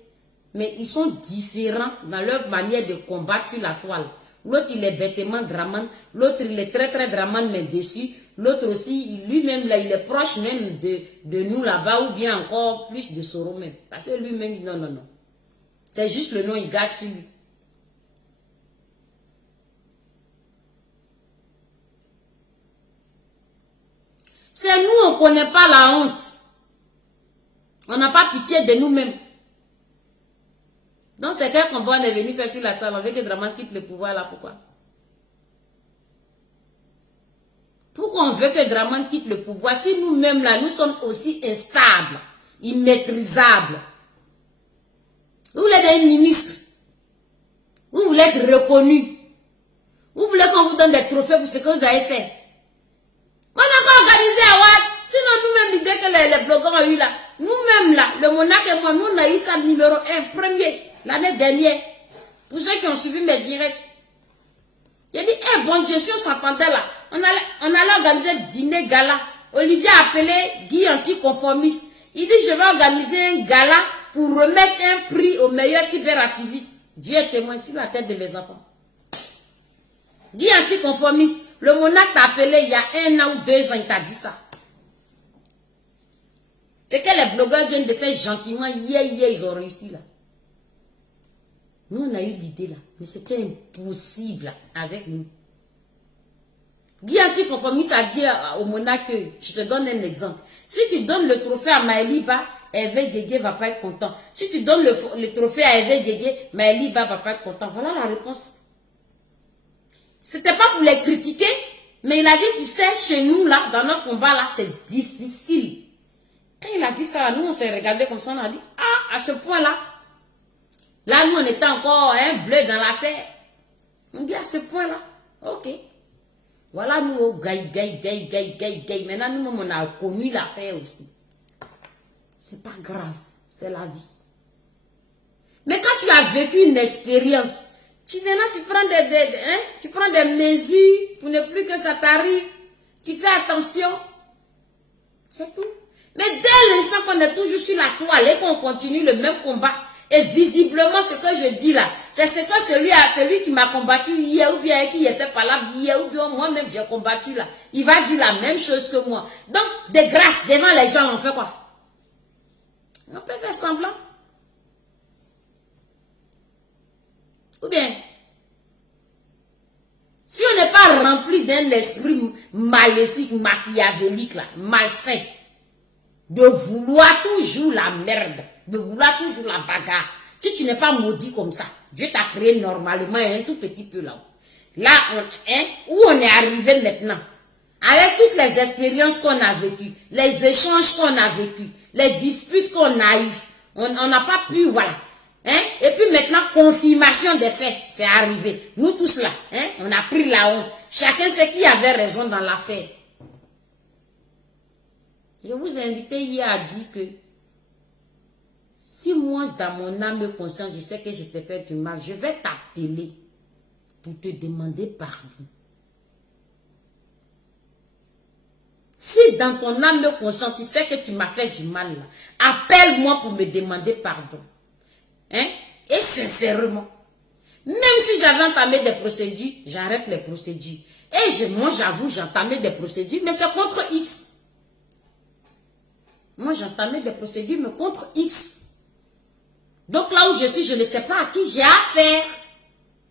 Mais ils sont différents dans leur manière de combattre sur la toile. L'autre, il est bêtement Draman. L'autre, il est très, très Draman, mais dessus. L'autre aussi, lui-même, là, il est proche même de nous là-bas, ou bien encore plus de Soro même. Parce que lui-même, non, non, non. C'est juste le nom, il garde sur lui. C'est nous, on ne connaît pas la honte. On n'a pas pitié de nous-mêmes. Donc, c'est quel combat on est venu faire sur la toile. On veut que Draman quitte le pouvoir là. Pourquoi? Pourquoi on veut que Draman quitte le pouvoir si nous-mêmes là, nous sommes aussi instables, immaîtrisables? Vous voulez des ministres? Vous voulez être reconnus? Vous voulez qu'on vous donne des trophées pour ce que vous avez fait? On a qu'à organiser à Watt. Sinon, nous-mêmes, l'idée que les blogueurs ont eu là, nous-mêmes là, le monarque et moi, nous, on a eu ça numéro 1, premier. L'année dernière, pour ceux qui ont suivi mes directs, j'ai dit, eh bon Dieu, si on s'entendait là, on allait organiser un dîner gala. Olivier a appelé Guy anticonformiste. Il dit, je vais organiser un gala pour remettre un prix aux meilleurs cyberactivistes. Dieu est témoin sur la tête de mes enfants. Guy anticonformiste, le monarque t'a appelé il y a 1 an ou 2 ans, il t'a dit ça. C'est que les blogueurs viennent de faire gentiment, hier, ils ont réussi là. Nous, on a eu l'idée là, mais c'était impossible là, avec nous. Guy anticonformiste a dit au monarque, je te donne un exemple. Si tu donnes le trophée à Maëliba, Hervé Guégué ne va pas être content. Si tu donnes le trophée à Hervé Guégué, Maëliba ne va pas être content. Voilà la réponse. C'était pas pour les critiquer, mais il a dit, tu sais, chez nous là, dans notre combat là, c'est difficile. Quand il a dit ça, nous on s'est regardé comme ça, on a dit, ah, à ce point là, là nous on était encore bleu dans l'affaire. On dit à ce point là, ok. Voilà nous, oh, gaï. Maintenant nous on a connu l'affaire aussi. C'est pas grave, c'est la vie. Mais quand tu as vécu une expérience, maintenant, tu prends des mesures pour ne plus que ça t'arrive. Tu fais attention. C'est tout. Mais dès l'instant qu'on est toujours sur la toile et qu'on continue le même combat, et visiblement ce que je dis là, c'est ce que celui qui m'a combattu hier ou bien qui était pas là hier ou bien moi-même j'ai combattu là, il va dire la même chose que moi. Donc, de grâce, devant les gens, on fait quoi? On peut faire semblant. Ou bien, si on n'est pas rempli d'un esprit maléfique, machiavélique, là, malsain, de vouloir toujours la merde, de vouloir toujours la bagarre, si tu n'es pas maudit comme ça, Dieu t'a créé normalement un tout petit peu là-haut. Là, où on est arrivé maintenant, avec toutes les expériences qu'on a vécues, les échanges qu'on a vécus, les disputes qu'on a eues, on n'a pas pu, voilà. Et puis maintenant, confirmation des faits, c'est arrivé. Nous tous là, on a pris la honte. Chacun sait qui avait raison dans l'affaire. Je vous ai invité hier à dire que si moi, dans mon âme et conscience, je sais que je t'ai fait du mal, je vais t'appeler pour te demander pardon. Si dans ton âme et conscience, tu sais que tu m'as fait du mal, là, appelle-moi pour me demander pardon. Et sincèrement, même si j'avais entamé des procédures, j'arrête les procédures. Et moi, j'avoue, j'ai entamé des procédures, mais c'est contre X. Moi, j'ai entamé des procédures, mais contre X. Donc là où je suis, je ne sais pas à qui j'ai affaire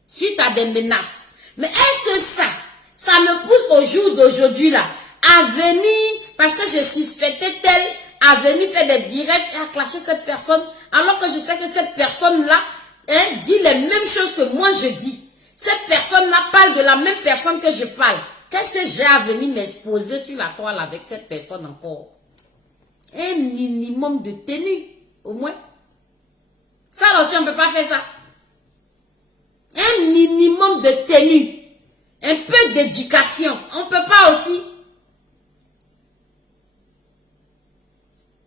suite à des menaces. Mais est-ce que ça me pousse au jour d'aujourd'hui là, à venir, parce que je suspectais tel, à venir faire des directs et à clasher cette personne, alors que je sais que cette personne-là dit les mêmes choses que moi je dis. Cette personne-là parle de la même personne que je parle. Qu'est-ce que j'ai à venir m'exposer sur la toile avec cette personne encore? Un minimum de tenue, au moins. Ça là aussi, on ne peut pas faire ça. Un minimum de tenue. Un peu d'éducation. On ne peut pas aussi.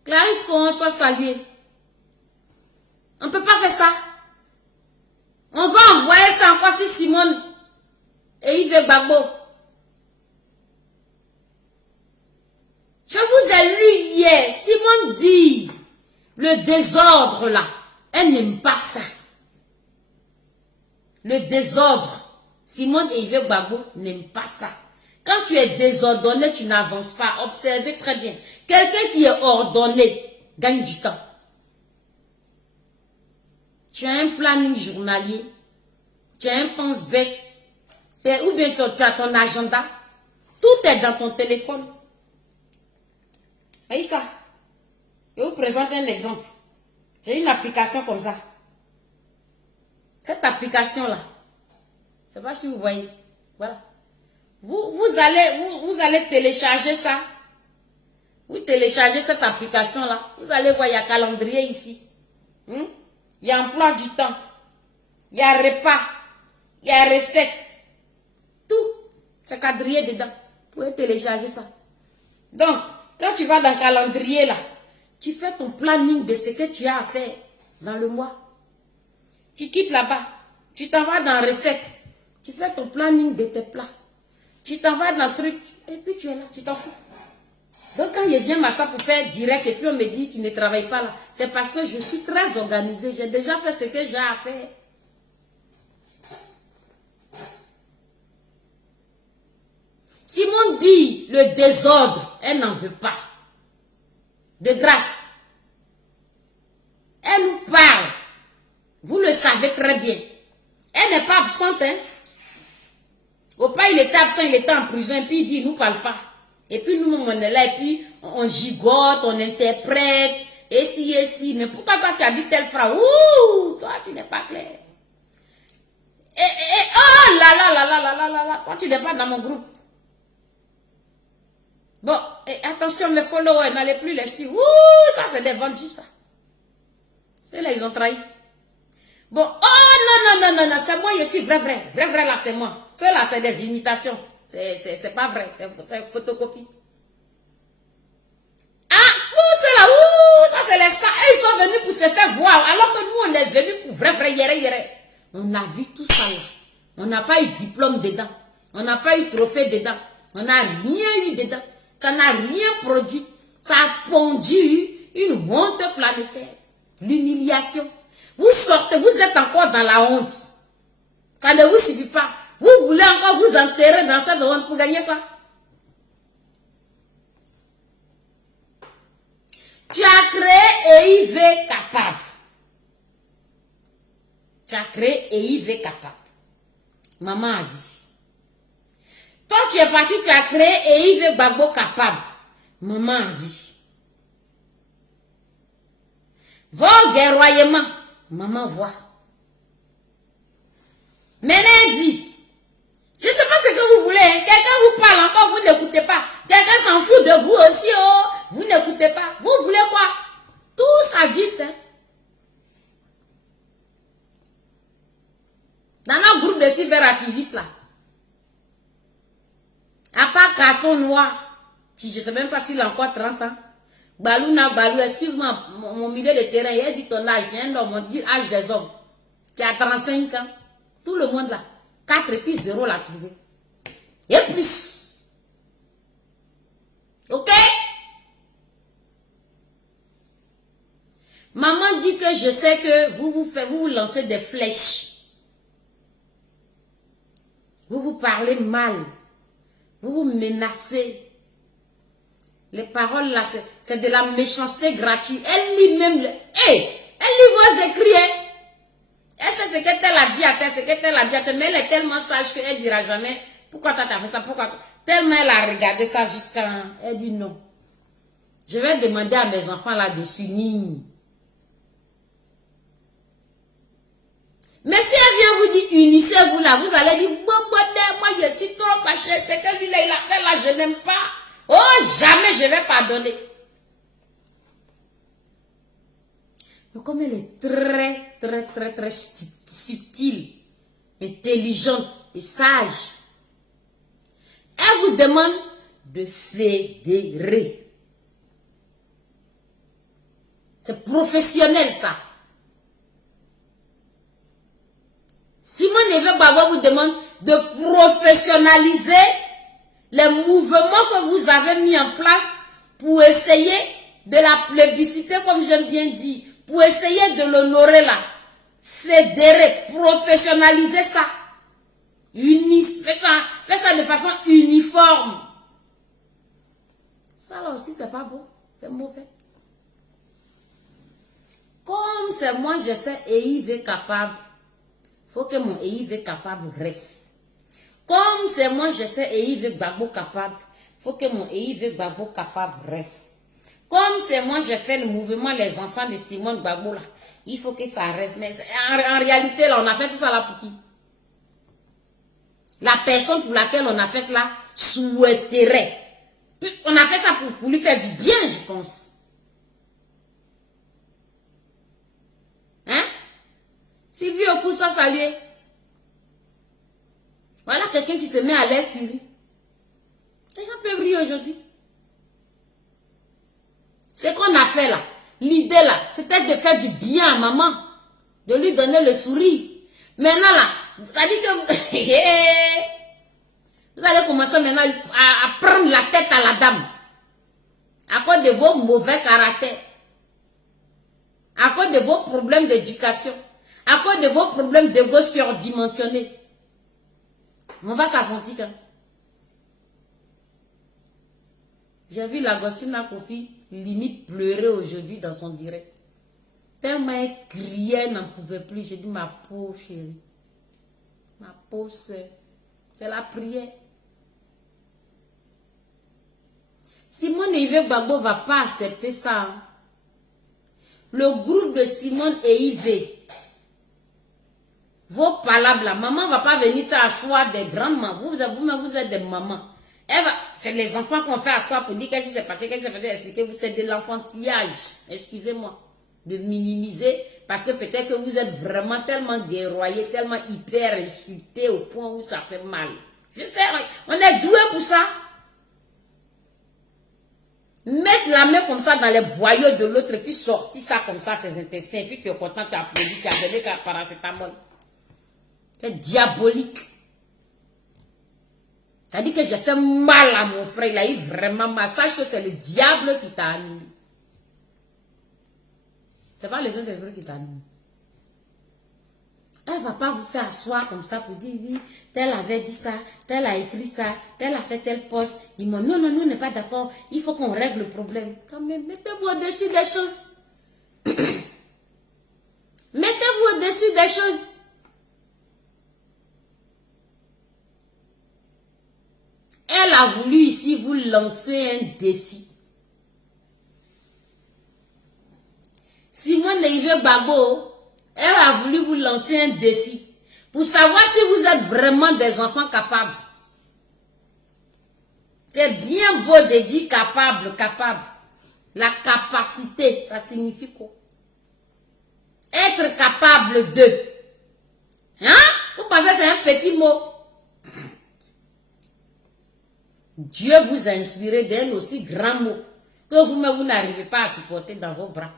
Clarisse, qu'on soit salué. On ne peut pas faire ça. On va envoyer ça encore si Simone et Yves Gbagbo. Je vous ai lu hier. Simone dit le désordre là. Elle n'aime pas ça. Le désordre. Simone et Yves Gbagbo n'aiment pas ça. Quand tu es désordonné, tu n'avances pas. Observez très bien. Quelqu'un qui est ordonné gagne du temps. Tu as un planning journalier. Tu as un pense-bête. Ou bien tu as ton agenda. Tout est dans ton téléphone. Voyez ça? Je vais vous présenter un exemple. J'ai une application comme ça. Cette application-là, je ne sais pas si vous voyez. Voilà. Vous allez télécharger ça. Vous téléchargez cette application-là. Vous allez voir, il y a calendrier ici. Il y a emploi du temps. Il y a repas. Il y a recette. Tout. C'est quadrillé dedans. Vous pouvez télécharger ça. Donc, quand tu vas dans le calendrier là, tu fais ton planning de ce que tu as à faire dans le mois. Tu quittes là-bas. Tu t'en vas dans recette. Tu fais ton planning de tes plats. Tu t'en vas dans le truc. Et puis tu es là. Tu t'en fous. Donc quand je viens m'asseoir pour faire direct et puis on me dit tu ne travailles pas là. C'est parce que je suis très organisée. J'ai déjà fait ce que j'ai à faire. Simone dit le désordre. Elle n'en veut pas. De grâce. Elle nous parle. Vous le savez très bien. Elle n'est pas absente. Au pas, il était absent, il était en prison. Et puis il dit, il ne nous parle pas. Et puis nous, on est là. Et puis on gigote, on interprète. Et si. Mais pourquoi toi, tu as dit telle phrase? Ouh, toi, tu n'es pas clair. Oh là. Toi, tu n'es pas dans mon groupe. Bon, attention, mes followers, n'allez plus les suivre. Ouh, ça, c'est des vendus, ça. Ceux-là, ils ont trahi. Bon, oh non, c'est moi, je suis vrai, là, c'est moi. Ceux-là, c'est des imitations. C'est pas vrai, c'est photocopie. Ah, ceux-là, ouh, ça, c'est les stars. Ils sont venus pour se faire voir, alors que nous, on est venus pour vrai, yéré. On a vu tout ça là. On n'a pas eu diplôme dedans. On n'a pas eu trophée dedans. On n'a rien eu dedans. Ça n'a rien produit. Ça a pondu une honte planétaire. L'humiliation. Vous sortez, vous êtes encore dans la honte. Ça ne vous suffit pas. Vous voulez encore vous enterrer dans cette honte pour gagner quoi? Tu as créé EIV capable. Tu as créé EIV capable. Maman a dit. Toi, tu es parti, tu as créé EIV Gbagbo capable. Maman a dit. Vos guerroyements. Maman voit. Maintenant, dit. Je ne sais pas ce que vous voulez. Hein. Quelqu'un vous parle encore, vous n'écoutez pas. Quelqu'un s'en fout de vous aussi. Oh, vous n'écoutez pas. Vous voulez quoi? Tous adultes. Hein. Dans notre groupe de cyberactivistes là. À part carton noir. Puis je ne sais même pas s'il a encore 30 ans. Balou, excuse-moi, mon milieu de terrain, il a dit ton âge. Il y a un homme, on dit âge des hommes. Qui a 35 ans. Tout le monde là. 4 et puis 0 l'a trouvé. Et plus. Ok? Maman dit que je sais que vous lancez des flèches. Vous parlez mal. Vous menacez. Les paroles là, c'est de la méchanceté gratuite. Elle lit même. Elle lit vos écrits. Hein? Elle sait ce que elle a dit à terre, ce que elle a dit à terre, mais elle est tellement sage qu'elle ne dira jamais pourquoi tu as fait ça, pourquoi. Tellement elle a regardé ça jusqu'à. Elle dit non. Je vais demander à mes enfants là de s'unir. Mais si elle vient vous dire unissez-vous là, vous allez dire moi je suis trop fâché, c'est que lui là il a fait là, je n'aime pas. Oh, jamais je vais pardonner. Mais comme elle est très subtile, intelligente et sage, elle vous demande de fédérer. C'est professionnel ça. Simone Eve Gbagbo vous demande de professionnaliser les mouvements que vous avez mis en place pour essayer de la plébisciter, comme j'aime bien dire, pour essayer de l'honorer là. Fédérer, professionnaliser ça. Fais ça de façon uniforme. Ça là aussi, c'est pas bon. C'est mauvais. Comme c'est moi, j'ai fait EIV capable. Il faut que mon EIV capable reste. Comme c'est moi, j'ai fait EIV Gbagbo capable. Il faut que mon EIV Gbagbo capable reste. Comme c'est moi, j'ai fait le mouvement Les Enfants de Simone Gbagbo là. Il faut que ça reste. Mais en réalité, là, on a fait tout ça là pour qui? La personne pour laquelle on a fait là souhaiterait. On a fait ça pour lui faire du bien, je pense. Hein? Sylvie Okou soit salué. Voilà quelqu'un qui se met à l'aise, Sylvie. Les gens peuvent rire aujourd'hui. Ce qu'on a fait là, l'idée là, c'était de faire du bien à maman. De lui donner le sourire. Maintenant là, vous allez que vous allez commencer maintenant à prendre la tête à la dame. À cause de vos mauvais caractères. À cause de vos problèmes d'éducation. À cause de vos problèmes d'ego surdimensionnés. On va s'affronter quand. J'ai vu la Gossina Kofi limite pleurer aujourd'hui dans son direct. Tellement elle criait, elle n'en pouvait plus. J'ai dit, ma pauvre chérie. Ma pauvre soeur. C'est la prière. Simone Eve Gbagbo ne va pas accepter ça. Hein. Le groupe de Simone et Yves, vos palabres là, maman ne va pas venir faire asseoir des grandes mamans. Vous-même, vous êtes des mamans. C'est les enfants qu'on fait asseoir pour dire qu'est-ce qui s'est passé, qu'est-ce qui s'est passé, expliquer. C'est de l'enfantillage. Excusez-moi de minimiser parce que peut-être que vous êtes vraiment tellement guerroyé, tellement hyper insulté au point où ça fait mal. Je sais, on est doué pour ça. Mettre la main comme ça dans les boyaux de l'autre et puis sortir ça comme ça, ses intestins, et puis tu es content, tu applaudis, tu as donné qu'à paracétamol. C'est diabolique. Ça dit que j'ai fait mal à mon frère. Il a eu vraiment mal. Sache que c'est le diable qui t'a animé. C'est pas les autres esprits qui t'animent. Elle ne va pas vous faire asseoir comme ça pour dire oui, tel avait dit ça, tel a écrit ça, tel a fait tel poste. Ils m'ont non, nous n'est pas d'accord. Il faut qu'on règle le problème. Quand même, mettez-vous au-dessus des choses. Mettez-vous au-dessus des choses. Elle a voulu ici vous lancer un défi. Simone Neive Gbagbo, elle a voulu vous lancer un défi pour savoir si vous êtes vraiment des enfants capables. C'est bien beau de dire capable, capable. La capacité, ça signifie quoi? Être capable de. Hein? Vous pensez que c'est un petit mot? Dieu vous a inspiré d'un aussi grand mot que vous-même vous n'arrivez pas à supporter dans vos bras.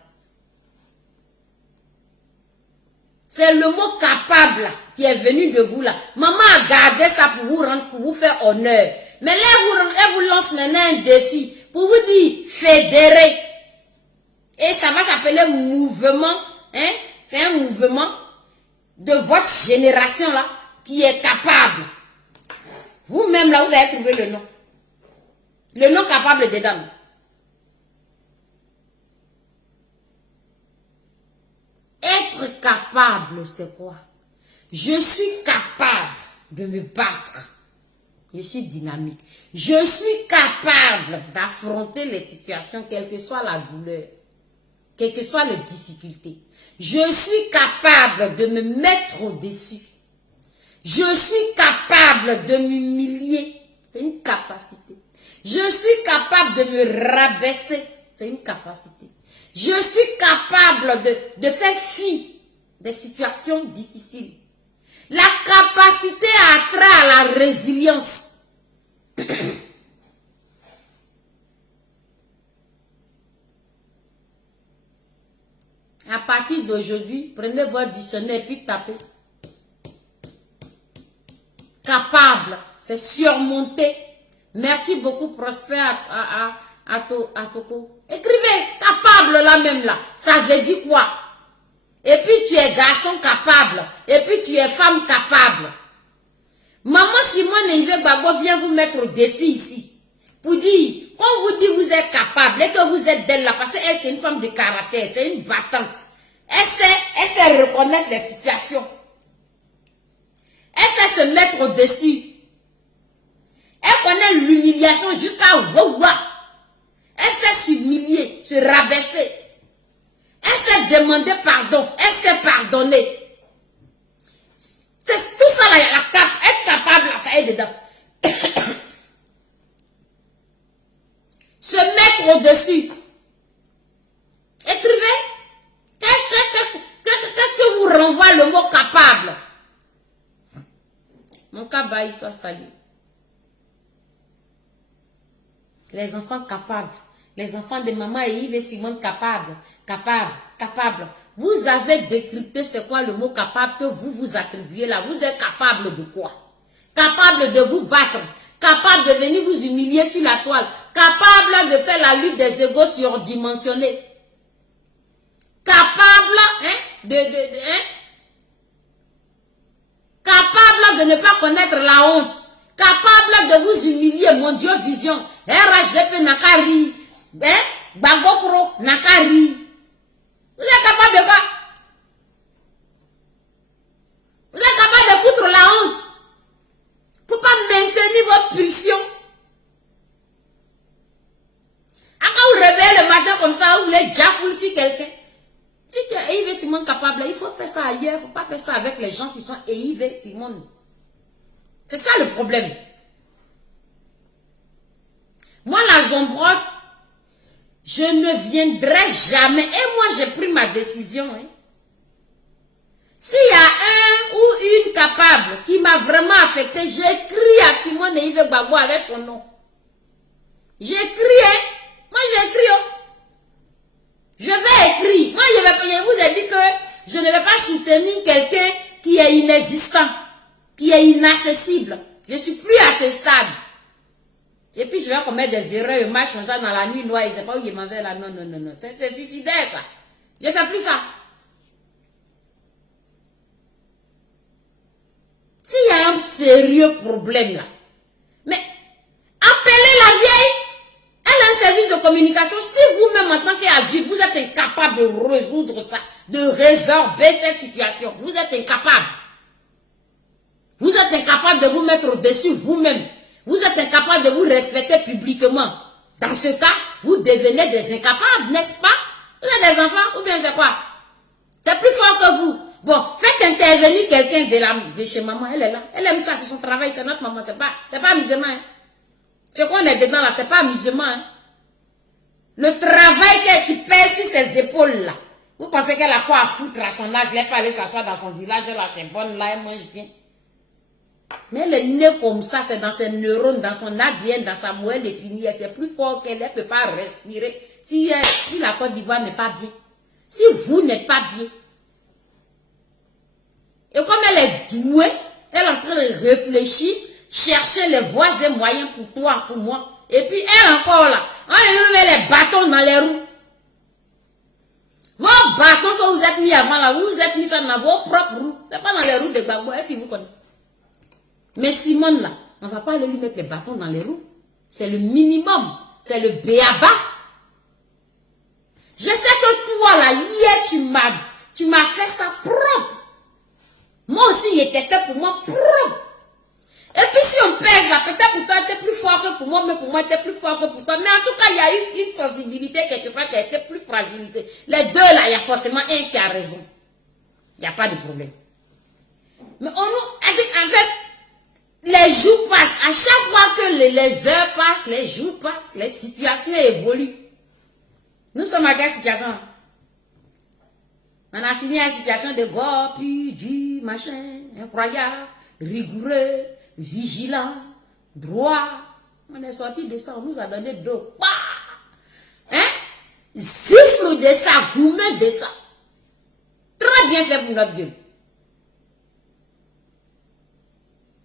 C'est le mot capable qui est venu de vous là. Maman a gardé ça pour vous rendre, pour vous faire honneur. Mais là, elle vous lance maintenant un défi pour vous dire fédérer. Et ça va s'appeler mouvement. Hein? C'est un mouvement de votre génération là qui est capable. Vous-même là, vous avez trouvé le nom. Le nom capable des dames. Être capable, c'est quoi? Je suis capable de me battre. Je suis dynamique. Je suis capable d'affronter les situations, quelle que soit la douleur, quelles que soient les difficultés. Je suis capable de me mettre au-dessus. Je suis capable de m'humilier. C'est une capacité. Je suis capable de me rabaisser. C'est une capacité. Je suis capable de faire fi des situations difficiles. La capacité a trait à la résilience. À partir d'aujourd'hui, prenez votre dictionnaire et puis tapez. Capable, c'est surmonter. Merci beaucoup, Prosper à Toko. Écrivez, capable là même là. Ça veut dire quoi? Et puis tu es garçon capable. Et puis tu es femme capable. Maman Simone Neive Gbagbo vient vous mettre au défi ici. Pour dire, quand vous dit vous êtes capable et que vous êtes d'elle là, parce qu'elle c'est une femme de caractère, c'est une battante. Elle sait reconnaître les situations. Elle sait se mettre au-dessus. Elle connaît l'humiliation jusqu'à waouh. Elle sait s'humilier, se rabaisser. Elle sait demander pardon. Elle sait pardonner. C'est tout ça là, être capable, là, ça est dedans. Se mettre au-dessus. Écrivez. Qu'est-ce que vous renvoie le mot capable? Mon cabas, il faut saluer. Les enfants capables. Les enfants de maman et Yves et Simone capables. Capable. Vous avez décrypté c'est quoi le mot capable que vous vous attribuez là. Vous êtes capable de quoi? Capable de vous battre. Capable de venir vous humilier sur la toile. Capable de faire la lutte des égos surdimensionnés. Capable, capable de ne pas connaître la honte. Capable de vous humilier, mon Dieu, vision. RHDP Nakari. Bagokro Nakari. Vous êtes capable de quoi? Vous êtes capable de foutre la honte. Pour pas maintenir vos pulsions. Quand vous réveillez le matin comme ça, vous voulez déjà fouler quelqu'un. Si tu es Yves Simone capable, il faut faire ça ailleurs. Il ne faut pas faire ça avec les gens qui sont Yves Simone. C'est ça le problème. Moi, la Zombrotte, je ne viendrai jamais. Et moi, j'ai pris ma décision. Hein. S'il y a un ou une capable qui m'a vraiment affecté, j'écris à Simone et Yves Gbagbo avec son nom. J'écris, hein. Moi, j'écris. Oh. Je vais écrire. Moi, je vous ai dit que je ne vais pas soutenir quelqu'un qui est inexistant. qui est inaccessible. Je ne suis plus à ce stade. Et puis je vais commettre des erreurs, je marche comme ça dans la nuit noire, je ne sais pas où je m'en vais là. Non, non, non, non. C'est suicidaire ça. Je ne fais plus ça. S'il y a un sérieux problème là, mais appelez la vieille. Elle a un service de communication. Si vous-même en tant qu'adulte, vous êtes incapable de résoudre ça, de résorber cette situation, vous êtes incapable. Vous êtes incapable de vous mettre au-dessus vous-même. Vous êtes incapable de vous respecter publiquement. Dans ce cas, vous devenez des incapables, n'est-ce pas? Vous êtes des enfants ou bien c'est quoi? C'est plus fort que vous. Bon, faites intervenir quelqu'un de chez maman. Elle est là. Elle aime ça, c'est son travail, c'est notre maman. C'est pas amusement. Hein. Ce qu'on est dedans là, c'est pas amusement. Hein. Le travail qui pèse sur ses épaules là. Vous pensez qu'elle a quoi à foutre à son âge? Elle n'est pas allée s'asseoir dans son village, là, c'est bonne là, elle mange bien. Mais elle est née comme ça, c'est dans ses neurones, dans son ADN, dans sa moelle épinière. C'est plus fort qu'elle ne peut pas respirer. Si la Côte d'Ivoire n'est pas bien. Si vous n'êtes pas bien. Et comme elle est douée, elle est en train de réfléchir, chercher les voies et moyens pour toi, pour moi. Et puis elle encore là, on met les bâtons dans les roues. Vos bâtons que vous êtes mis avant là, vous êtes mis ça dans vos propres roues. C'est pas dans les roues de Gbagbo, si vous connaissez. Mais Simone là, on ne va pas aller lui mettre les bâtons dans les roues. C'est le minimum. C'est le béaba. Je sais que toi là, hier tu m'as fait ça propre. Moi aussi, il était fait pour moi propre. Et puis si on pèse là, peut-être pour toi, était plus fort que pour moi, mais pour moi, était plus fort que pour toi. Mais en tout cas, il y a eu une sensibilité quelque part qui a été plus fragilisée. Les deux là, il y a forcément un qui a raison. Il n'y a pas de problème. Mais on nous a dit, en fait, les jours passent. À chaque fois que les heures passent, les jours passent, les situations évoluent. Nous sommes à quelle situation? On a fini une situation de gore, puis du machin, incroyable, rigoureux, vigilant, droit. On est sorti de ça, on nous a donné deux. Hein? Zifle de ça, gourmet de ça. Très bien fait pour notre gueule.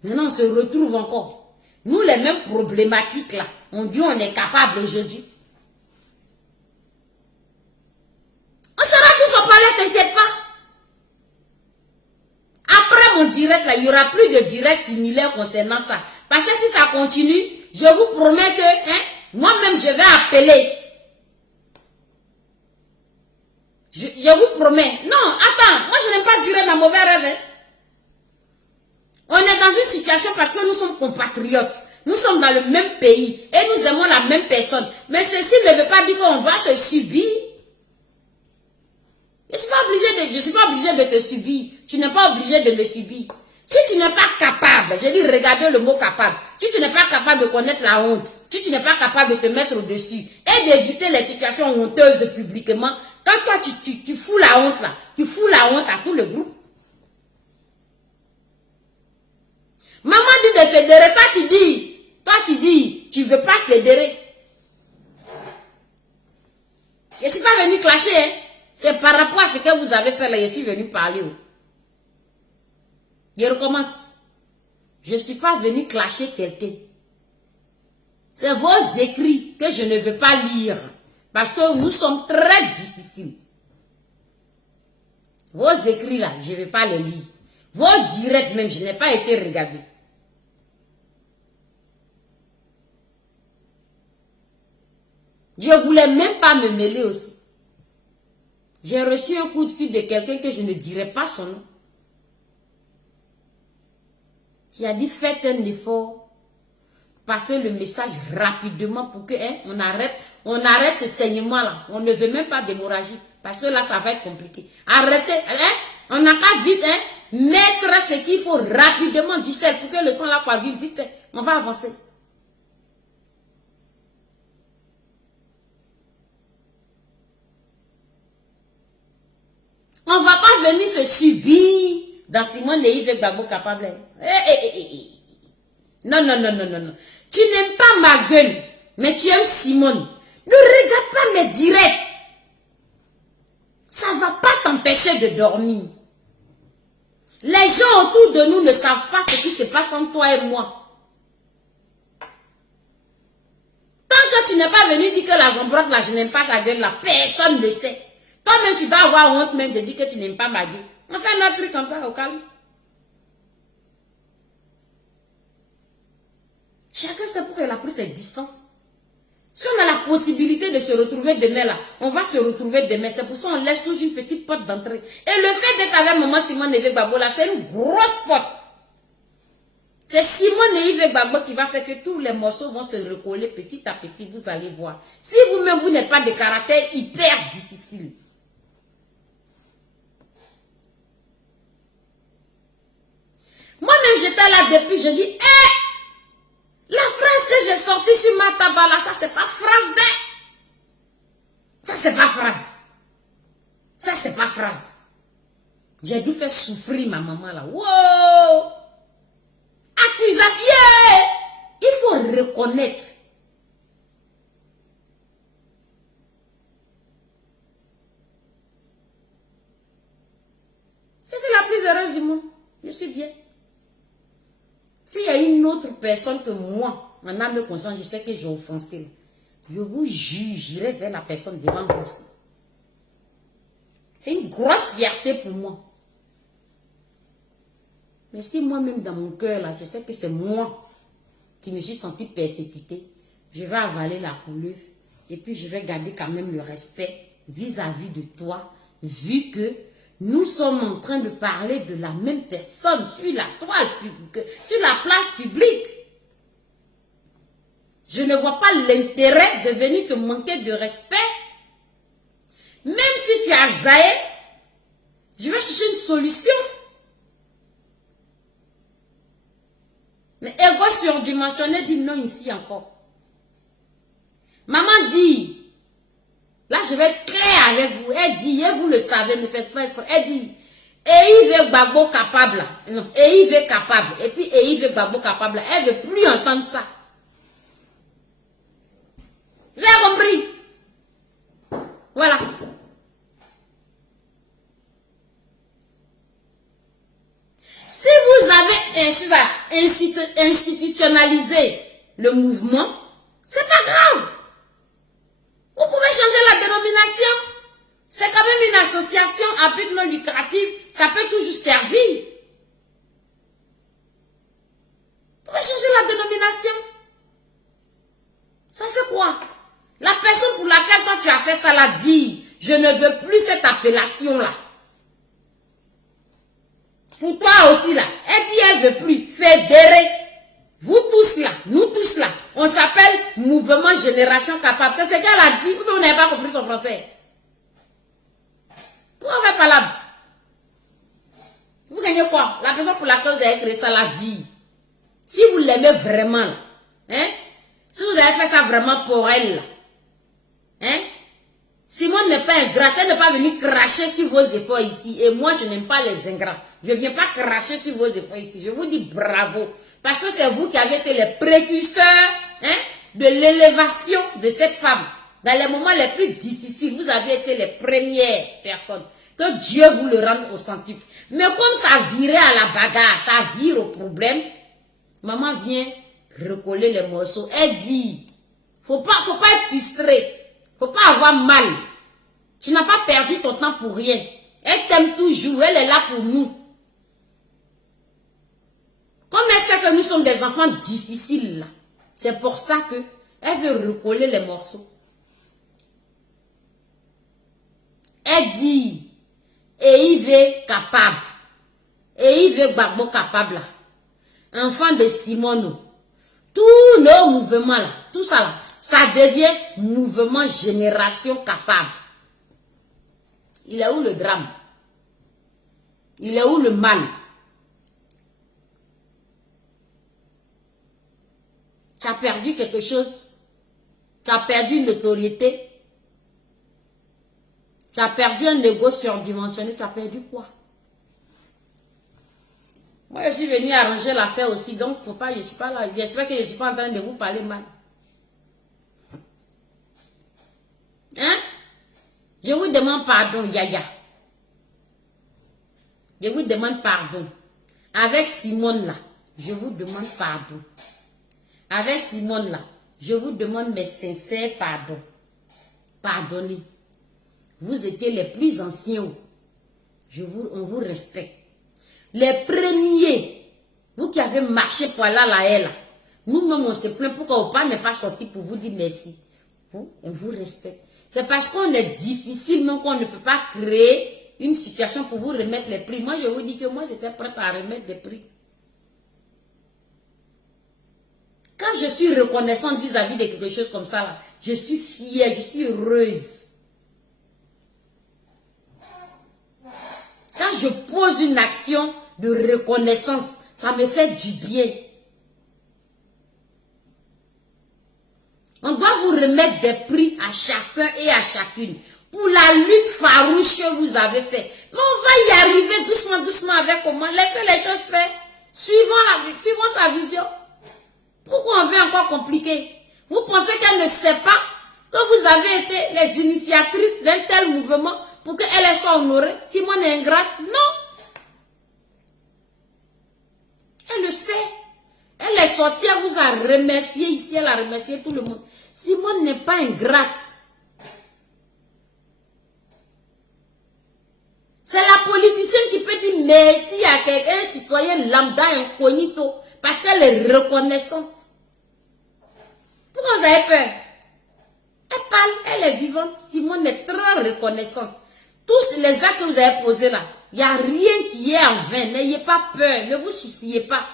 Maintenant, on se retrouve encore. Nous, les mêmes problématiques là. On dit on est capable aujourd'hui. On sera tous au palais, t'inquiète pas. Après mon direct là, il n'y aura plus de direct similaire concernant ça. Parce que si ça continue, je vous promets que moi-même je vais appeler. Je vous promets. Non, attends, moi je n'aime pas durer dans mauvais rêve. Hein. On est dans une situation parce que nous sommes compatriotes. Nous sommes dans le même pays et nous aimons la même personne. Mais ceci ne veut pas dire qu'on doit se subir. Je ne suis pas obligée de te subir. Tu n'es pas obligé de me subir. Si tu n'es pas capable, je dis regardez le mot capable. Si tu n'es pas capable de connaître la honte, si tu n'es pas capable de te mettre au-dessus et d'éviter les situations honteuses publiquement, quand toi tu fous la honte là, tu fous la honte à tout le groupe. Maman dit de fédérer, toi tu dis, tu ne veux pas fédérer. Je ne suis pas venue clasher, hein. C'est par rapport à ce que vous avez fait là, je suis venu parler. Je recommence. Je ne suis pas venu clasher quelqu'un. C'est vos écrits que je ne veux pas lire. Parce que nous sommes très difficiles. Vos écrits là, je ne vais pas les lire. Vos directs même, je n'ai pas été regardé. Je ne voulais même pas me mêler aussi. J'ai reçu un coup de fil de quelqu'un que je ne dirai pas son nom. Qui a dit faites un effort. Passez le message rapidement pour que on arrête ce saignement là. On ne veut même pas d'hémorragie. Parce que là ça va être compliqué. Arrêtez. On n'a qu'à vite mettre ce qu'il faut rapidement du sel pour que le sang là coagule vite. On va avancer. On ne va pas venir se subir dans Simone et Yves Gbagbo capable. Non, non, non, non, non, non. Tu n'aimes pas ma gueule, mais tu aimes Simone. Ne regarde pas mes directs. Ça ne va pas t'empêcher de dormir. Les gens autour de nous ne savent pas ce qui se passe entre toi et moi. Tant que tu n'es pas venu dire que la jambrotte là, je n'aime pas ta gueule là, personne ne le sait. Toi-même, tu dois avoir honte même de dire que tu n'aimes pas ma gueule. On fait un autre truc comme ça au calme. Chacun sait pourquoi il a pris cette distance. Si on a la possibilité de se retrouver demain là, on va se retrouver demain. C'est pour ça qu'on laisse toujours une petite porte d'entrée. Et le fait d'être avec maman Simone et Babo là, c'est une grosse porte. C'est Simone et Babo qui va faire que tous les morceaux vont se recoller petit à petit, vous allez voir. Si vous-même, vous n'êtes pas de caractère hyper difficile. Moi-même, j'étais là depuis, je dis, la phrase que j'ai sortie sur ma table là, ça c'est pas phrase de. Ça c'est pas phrase. Ça c'est pas phrase. J'ai dû faire souffrir ma maman là. Wow! Accusation! Il faut reconnaître. Je suis la plus heureuse du monde. Je suis bien. S'il y a une autre personne que moi, en âme consciente, je sais que j'ai offensé. Je vous juge, j'irai vers la personne devant vous. C'est une grosse fierté pour moi. Mais si moi-même dans mon cœur, là, je sais que c'est moi qui me suis sentie persécutée, je vais avaler la couleuvre et puis je vais garder quand même le respect vis-à-vis de toi, vu que nous sommes en train de parler de la même personne sur la toile publique, sur la place publique. Je ne vois pas l'intérêt de venir te manquer de respect. Même si tu as zaï, je vais chercher une solution. Mais ego surdimensionné dit non ici encore. Maman dit, là je vais être clair avec vous, elle dit, et vous le savez, ne faites pas exprès, elle dit, Eive Gbagbo capable, non, Eive capable, et puis Eive Gbagbo capable, elle ne veut plus entendre ça. Vous avez compris? Voilà. Si vous avez institutionnalisé le mouvement, c'est pas grave. Vous pouvez changer la dénomination. C'est quand même une association à but non lucratif. Ça peut toujours servir. Vous pouvez changer la dénomination. Ça fait quoi? La personne pour laquelle toi tu as fait ça l'a dit. Je ne veux plus cette appellation-là. Pour toi aussi là, elle dit elle veut plus fédérer. Vous tous là, nous tous là, on s'appelle Mouvement Génération Capable. C'est ce qu'elle a dit, mais on n'avait pas compris son français. Pourquoi on fait pas là? Vous gagnez quoi? La personne pour laquelle vous avez créé ça l'a dit. Si vous l'aimez vraiment, hein? Si vous avez fait ça vraiment pour elle, hein? Simone n'est pas ingrat, elle n'est pas venue cracher sur vos efforts ici. Et moi, je n'aime pas les ingrats. Je ne viens pas cracher sur vos efforts ici. Je vous dis bravo. Parce que c'est vous qui avez été les précurseurs, hein, de l'élévation de cette femme. Dans les moments les plus difficiles, vous avez été les premières personnes. Que Dieu vous le rende au centuple. Mais comme ça virait à la bagarre, ça vire au problème, maman vient recoller les morceaux. Elle dit, faut pas être frustré. Faut pas avoir mal. Tu n'as pas perdu ton temps pour rien. Elle t'aime toujours. Elle est là pour nous. Comme elle sait que nous sommes des enfants difficiles, c'est pour ça que elle veut recoller les morceaux. Elle dit, Eive capable. Eive Gbagbo capable. Enfant de Simone. Tous nos mouvements là, tout ça là, ça devient mouvement génération capable. Il est où le drame? Il est où le mal? Tu as perdu quelque chose? Tu as perdu une notoriété? Tu as perdu un ego surdimensionné? Tu as perdu quoi? Moi, je suis venue arranger l'affaire aussi, donc faut pas, je suis pas là. J'espère que je ne suis pas en train de vous parler mal. Hein? Je vous demande pardon, Yaya. Je vous demande pardon. Avec Simone là, je vous demande pardon. Avec Simone là, je vous demande mes sincères pardons. Pardonnez. Vous étiez les plus anciens. On vous respecte. Les premiers, vous qui avez marché pour aller à la haie là, nous-mêmes on se plaint pourquoi Opa n'est pas sorti pour vous dire merci. Vous, on vous respecte. C'est parce qu'on est difficile, même qu'on ne peut pas créer une situation pour vous remettre les prix. Moi, je vous dis que moi, j'étais prête à remettre des prix. Quand je suis reconnaissante vis-à-vis de quelque chose comme ça, là, je suis fière, je suis heureuse. Quand je pose une action de reconnaissance, ça me fait du bien. On doit vous remettre des prix à chacun et à chacune pour la lutte farouche que vous avez faite. Mais on va y arriver doucement, doucement avec comment. Laissez les choses faire. Suivons sa vision. Pourquoi on veut encore compliquer? Vous pensez qu'elle ne sait pas que vous avez été les initiatrices d'un tel mouvement pour qu'elle soit honorée? Simone est ingrate? Non. Elle le sait. Elle est sortie, elle vous a remercié ici, elle a remercié tout le monde. Simone n'est pas ingrate. C'est la politicienne qui peut dire merci à quelqu'un, un citoyen lambda incognito, parce qu'elle est reconnaissante. Pourquoi vous avez peur? Elle parle, elle est vivante. Simone est très reconnaissante. Tous les actes que vous avez posés là, il n'y a rien qui est en vain. N'ayez pas peur, ne vous souciez pas.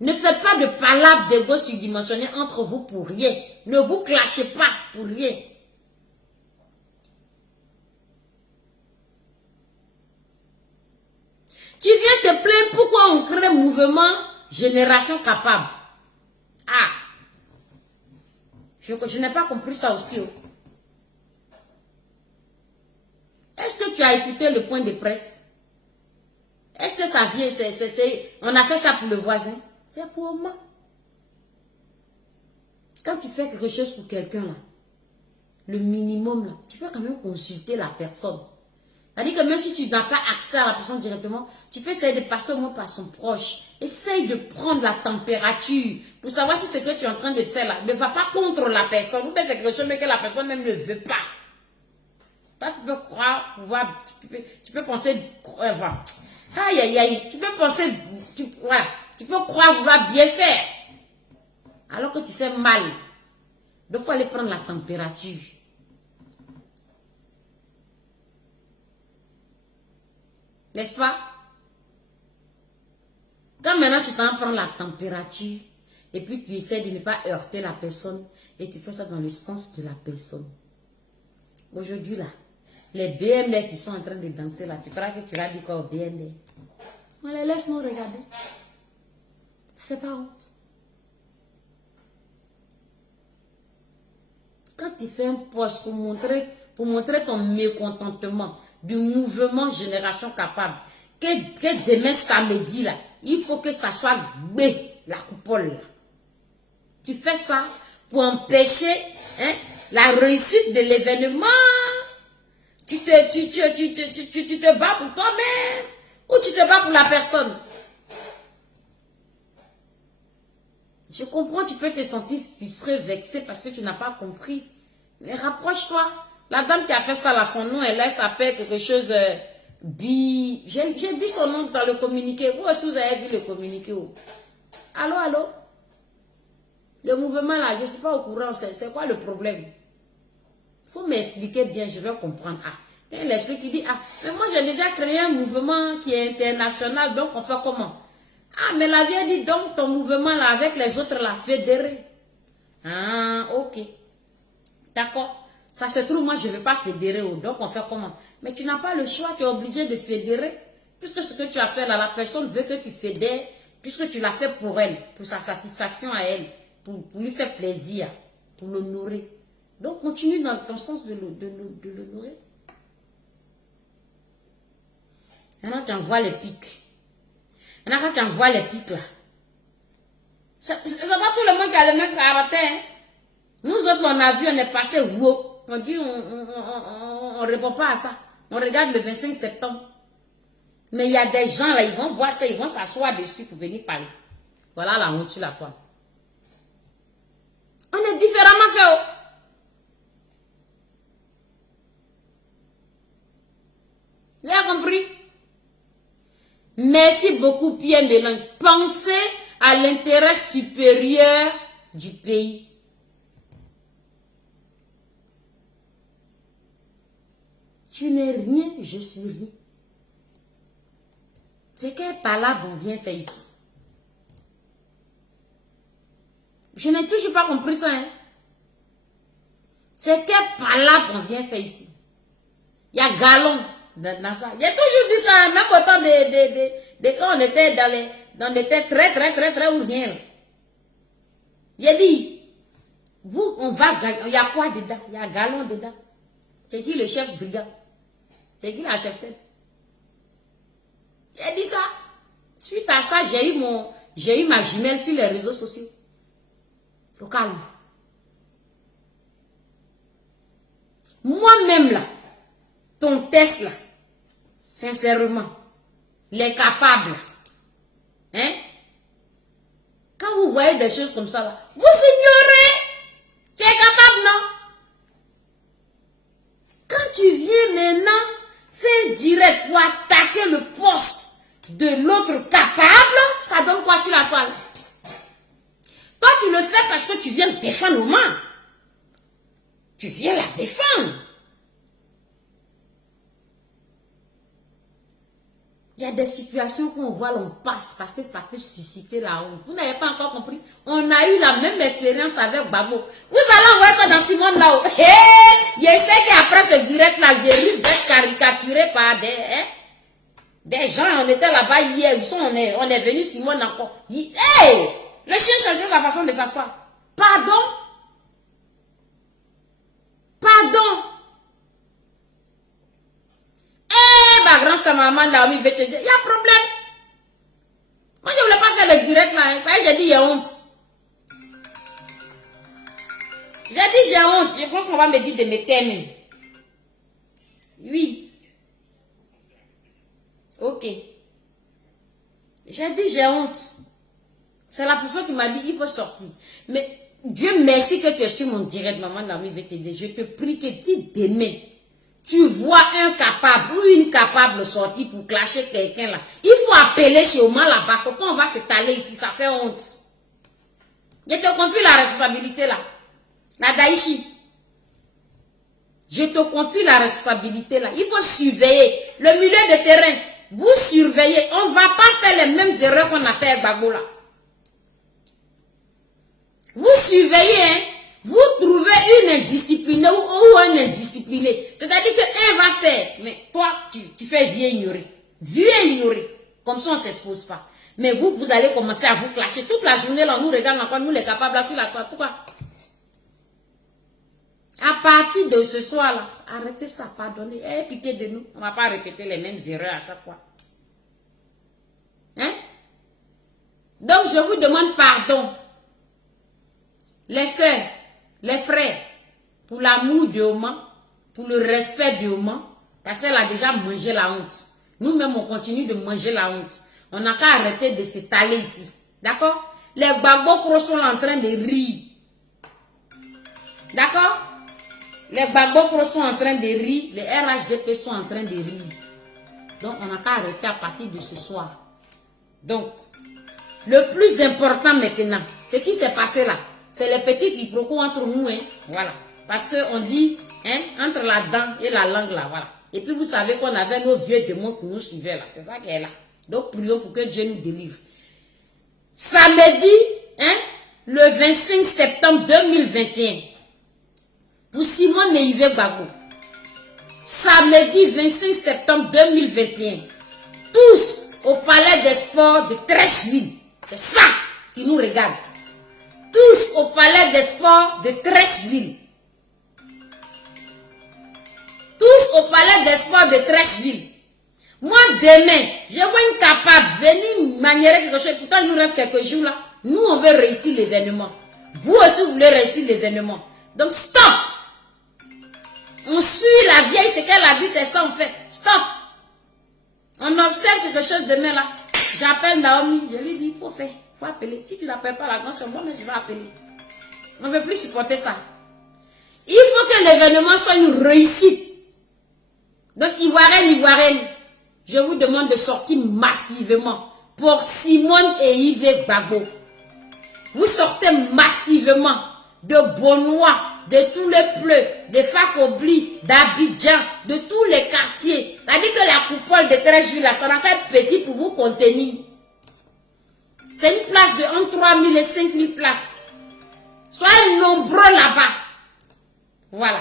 Ne faites pas de palabres d'égo surdimensionnées entre vous pour rien. Ne vous clashez pas pour rien. Tu viens te plaindre pourquoi on crée un mouvement Génération Capable. Ah, je n'ai pas compris ça aussi. Est-ce que tu as écouté le point de presse? Est-ce que ça vient, on a fait ça pour le voisin? C'est pour moi. Quand tu fais quelque chose pour quelqu'un là, le minimum là, tu peux quand même consulter la personne. C'est-à-dire que même si tu n'as pas accès à la personne directement, tu peux essayer de passer au moins par son proche. Essaye de prendre la température pour savoir si ce que tu es en train de faire là ne va pas contre la personne. Ou bien c'est quelque chose mais que la personne même ne veut pas. Toi, tu peux croire, pouvoir, tu peux penser, aïe aïe aïe, tu peux penser, tu peux croire vouloir bien faire. Alors que tu fais mal. Donc il faut aller prendre la température. N'est-ce pas? Quand maintenant tu t'en prends la température et puis tu essaies de ne pas heurter la personne et tu fais ça dans le sens de la personne. Aujourd'hui là, les BMD qui sont en train de danser là, tu crois que tu vas dire quoi au BMD? On les laisse nous regarder. Ça fait pas honte. Quand tu fais un post pour montrer ton mécontentement du mouvement Génération Capable, que demain samedi là, il faut que ça soit la coupole là. Tu fais ça pour empêcher la réussite de l'événement. Tu te bats pour toi-même ou tu te bats pour la personne. Je comprends, tu peux te sentir frustré, vexé parce que tu n'as pas compris. Mais rapproche-toi. La dame qui a fait ça là, son nom, elle s'appelle quelque chose J'ai dit son nom dans le communiqué. Vous aussi, vous avez vu le communiqué. Allô, allô? Le mouvement là, je ne suis pas au courant. C'est quoi le problème? Il faut m'expliquer bien, je vais comprendre. Ah, elle explique, il dit, ah, mais moi j'ai déjà créé un mouvement qui est international, donc on fait comment? Ah, mais la vieille dit, donc ton mouvement là, avec les autres là, fédéré. Ah, ok. D'accord. Ça se trouve, moi je ne veux pas fédérer, donc on fait comment? Mais tu n'as pas le choix, tu es obligé de fédérer. Puisque ce que tu as fait là, la personne veut que tu fédères, puisque tu l'as fait pour elle, pour sa satisfaction à elle, pour lui faire plaisir, pour l'honorer. Donc continue dans ton sens de l'honorer. Maintenant tu envoies les pics. Maintenant quand tu envoies les pics là, c'est pas tout le monde qui a le même caractère. Hein? Nous autres on a vu, on est passé, wow. On dit on répond pas à ça. On regarde le 25 septembre. Mais il y a des gens là, ils vont voir ça, ils vont s'asseoir dessus pour venir parler. Voilà la honte sur la toile. On est différemment fait. Oh. Vous avez compris? Merci beaucoup Pierre Mélange. Pensez à l'intérêt supérieur du pays. Tu n'es rien, je suis rien. C'est quelle palabre on vient faire ici? Je n'ai toujours pas compris ça. Hein? C'est quelle palabre on vient faire ici? Il y a galon dans ça. J'ai toujours dit ça, même autant de quand on était dans des têtes très ouvrières. J'ai dit, vous, on va gagner. Il y a quoi dedans? Il y a galon dedans. C'est qui le chef brigand? C'est qui la chef-tête? J'ai dit ça. Suite à ça, j'ai eu ma jumelle sur les réseaux sociaux. Au calme. Moi-même là, ton test là, sincèrement, les capables, hein? Quand vous voyez des choses comme ça là, vous ignorez. Tu es capable, non? Quand tu viens maintenant faire direct pour attaquer le poste de l'autre capable, ça donne quoi sur la toile? Toi, tu le fais parce que tu viens défendre Oman. Tu viens la défendre. Il y a des situations qu'on voit, on passe, parce que ça peut susciter la honte. Vous n'avez pas encore compris? On a eu la même expérience avec Babo. Vous allez voir ça dans Simone là-haut. Je sais qu'après ce direct-là, je risque d'être caricaturé par des gens. On était là-bas hier, on est venu Simone encore. Hey! Le chien change la façon de s'asseoir. Pardon? Pardon? Eh, ma grand-sœur, maman, là, il y a problème. Moi, je ne voulais pas faire le direct là. Hein. J'ai dit, il y a honte. J'ai dit, j'ai honte. Je pense qu'on va me dire de me terminer. Oui. Ok. J'ai dit, j'ai honte. C'est la personne qui m'a dit, il faut sortir. Mais Dieu merci que tu es sur mon direct, maman d'Ami VTD. Je te prie que tu demain, tu vois un capable ou une capable sortir pour clasher quelqu'un là. Il faut appeler chez Oman là-bas. Faut qu'on va s'étaler ici, ça fait honte. Je te confie la responsabilité là. La Daïchi. Je te confie la responsabilité là. Il faut surveiller le milieu de terrain. Vous surveillez. On ne va pas faire les mêmes erreurs qu'on a fait avec Gbagbo là. Vous surveillez, hein? Vous trouvez une indisciplinée ou un indiscipliné. C'est-à-dire qu'un va faire, mais toi, tu fais vieux ignorer. Vieux ignorer. Comme ça, on ne s'expose pas. Mais vous allez commencer à vous clasher. Toute la journée, là, on nous regarde encore, nous les capables, là, sur la toile. Pourquoi? À partir de ce soir-là, arrêtez ça, pardonnez. Eh, pitié de nous. On ne va pas répéter les mêmes erreurs à chaque fois. Hein? Donc, je vous demande pardon. Les sœurs, les frères, pour l'amour de Oman, pour le respect de Oman, parce qu'elle a déjà mangé la honte. Nous-mêmes, on continue de manger la honte. On n'a qu'à arrêter de s'étaler ici. D'accord? Les Gbagbo sont en train de rire. D'accord? Les Gbagbo sont en train de rire. Les RHDP sont en train de rire. Donc, on n'a qu'à arrêter à partir de ce soir. Donc, le plus important maintenant, ce qui s'est passé là, c'est les petits quiproquos entre nous, hein, voilà. Parce qu'on dit, hein, entre la dent et la langue, là, voilà. Et puis vous savez qu'on avait nos vieux démons qui nous suivaient, là. C'est ça qui est là. Donc prions pour que Dieu nous délivre. Samedi, hein, le 25 septembre 2021, pour Simone et Yves Gbagbo. Samedi 25 septembre 2021, tous au Palais des Sports de Treichville. C'est ça qui nous regarde. Tous au Palais des Sports de Treichville. Tous au Palais des Sports de Treichville. Moi, demain, je vois une capable venir maniérer quelque chose. Pourtant, il nous reste quelques jours là. Nous, on veut réussir l'événement. Vous aussi, vous voulez réussir l'événement. Donc, stop. On suit la vieille, ce qu'elle a dit, c'est ça, on fait. Stop. On observe quelque chose demain là. J'appelle Naomi, je lui dis, il faut faire, il faut appeler. Si tu n'appelles pas la grande chambre, je vais appeler. On ne veut plus supporter ça. Il faut que l'événement soit une réussite. Donc, Ivoirienne, je vous demande de sortir massivement pour Simone et Yves Gbagbo. Vous sortez massivement de Bonois, de tous les pleux, de Fakobli, d'Abidjan, de tous les quartiers. C'est-à-dire que la coupole de 13 villes, ça n'a qu'à être petit pour vous contenir. C'est une place de entre 3 000 et 5 000 places. Soyez nombreux là-bas. Voilà.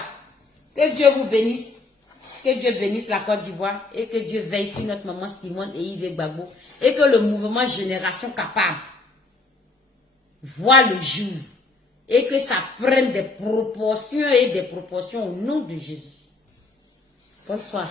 Que Dieu vous bénisse. Que Dieu bénisse la Côte d'Ivoire et que Dieu veille sur notre maman Simone et Yves Gbagbo et que le mouvement Génération Capable voit le jour et que ça prenne des proportions et des proportions au nom de Jésus. Bonne soirée.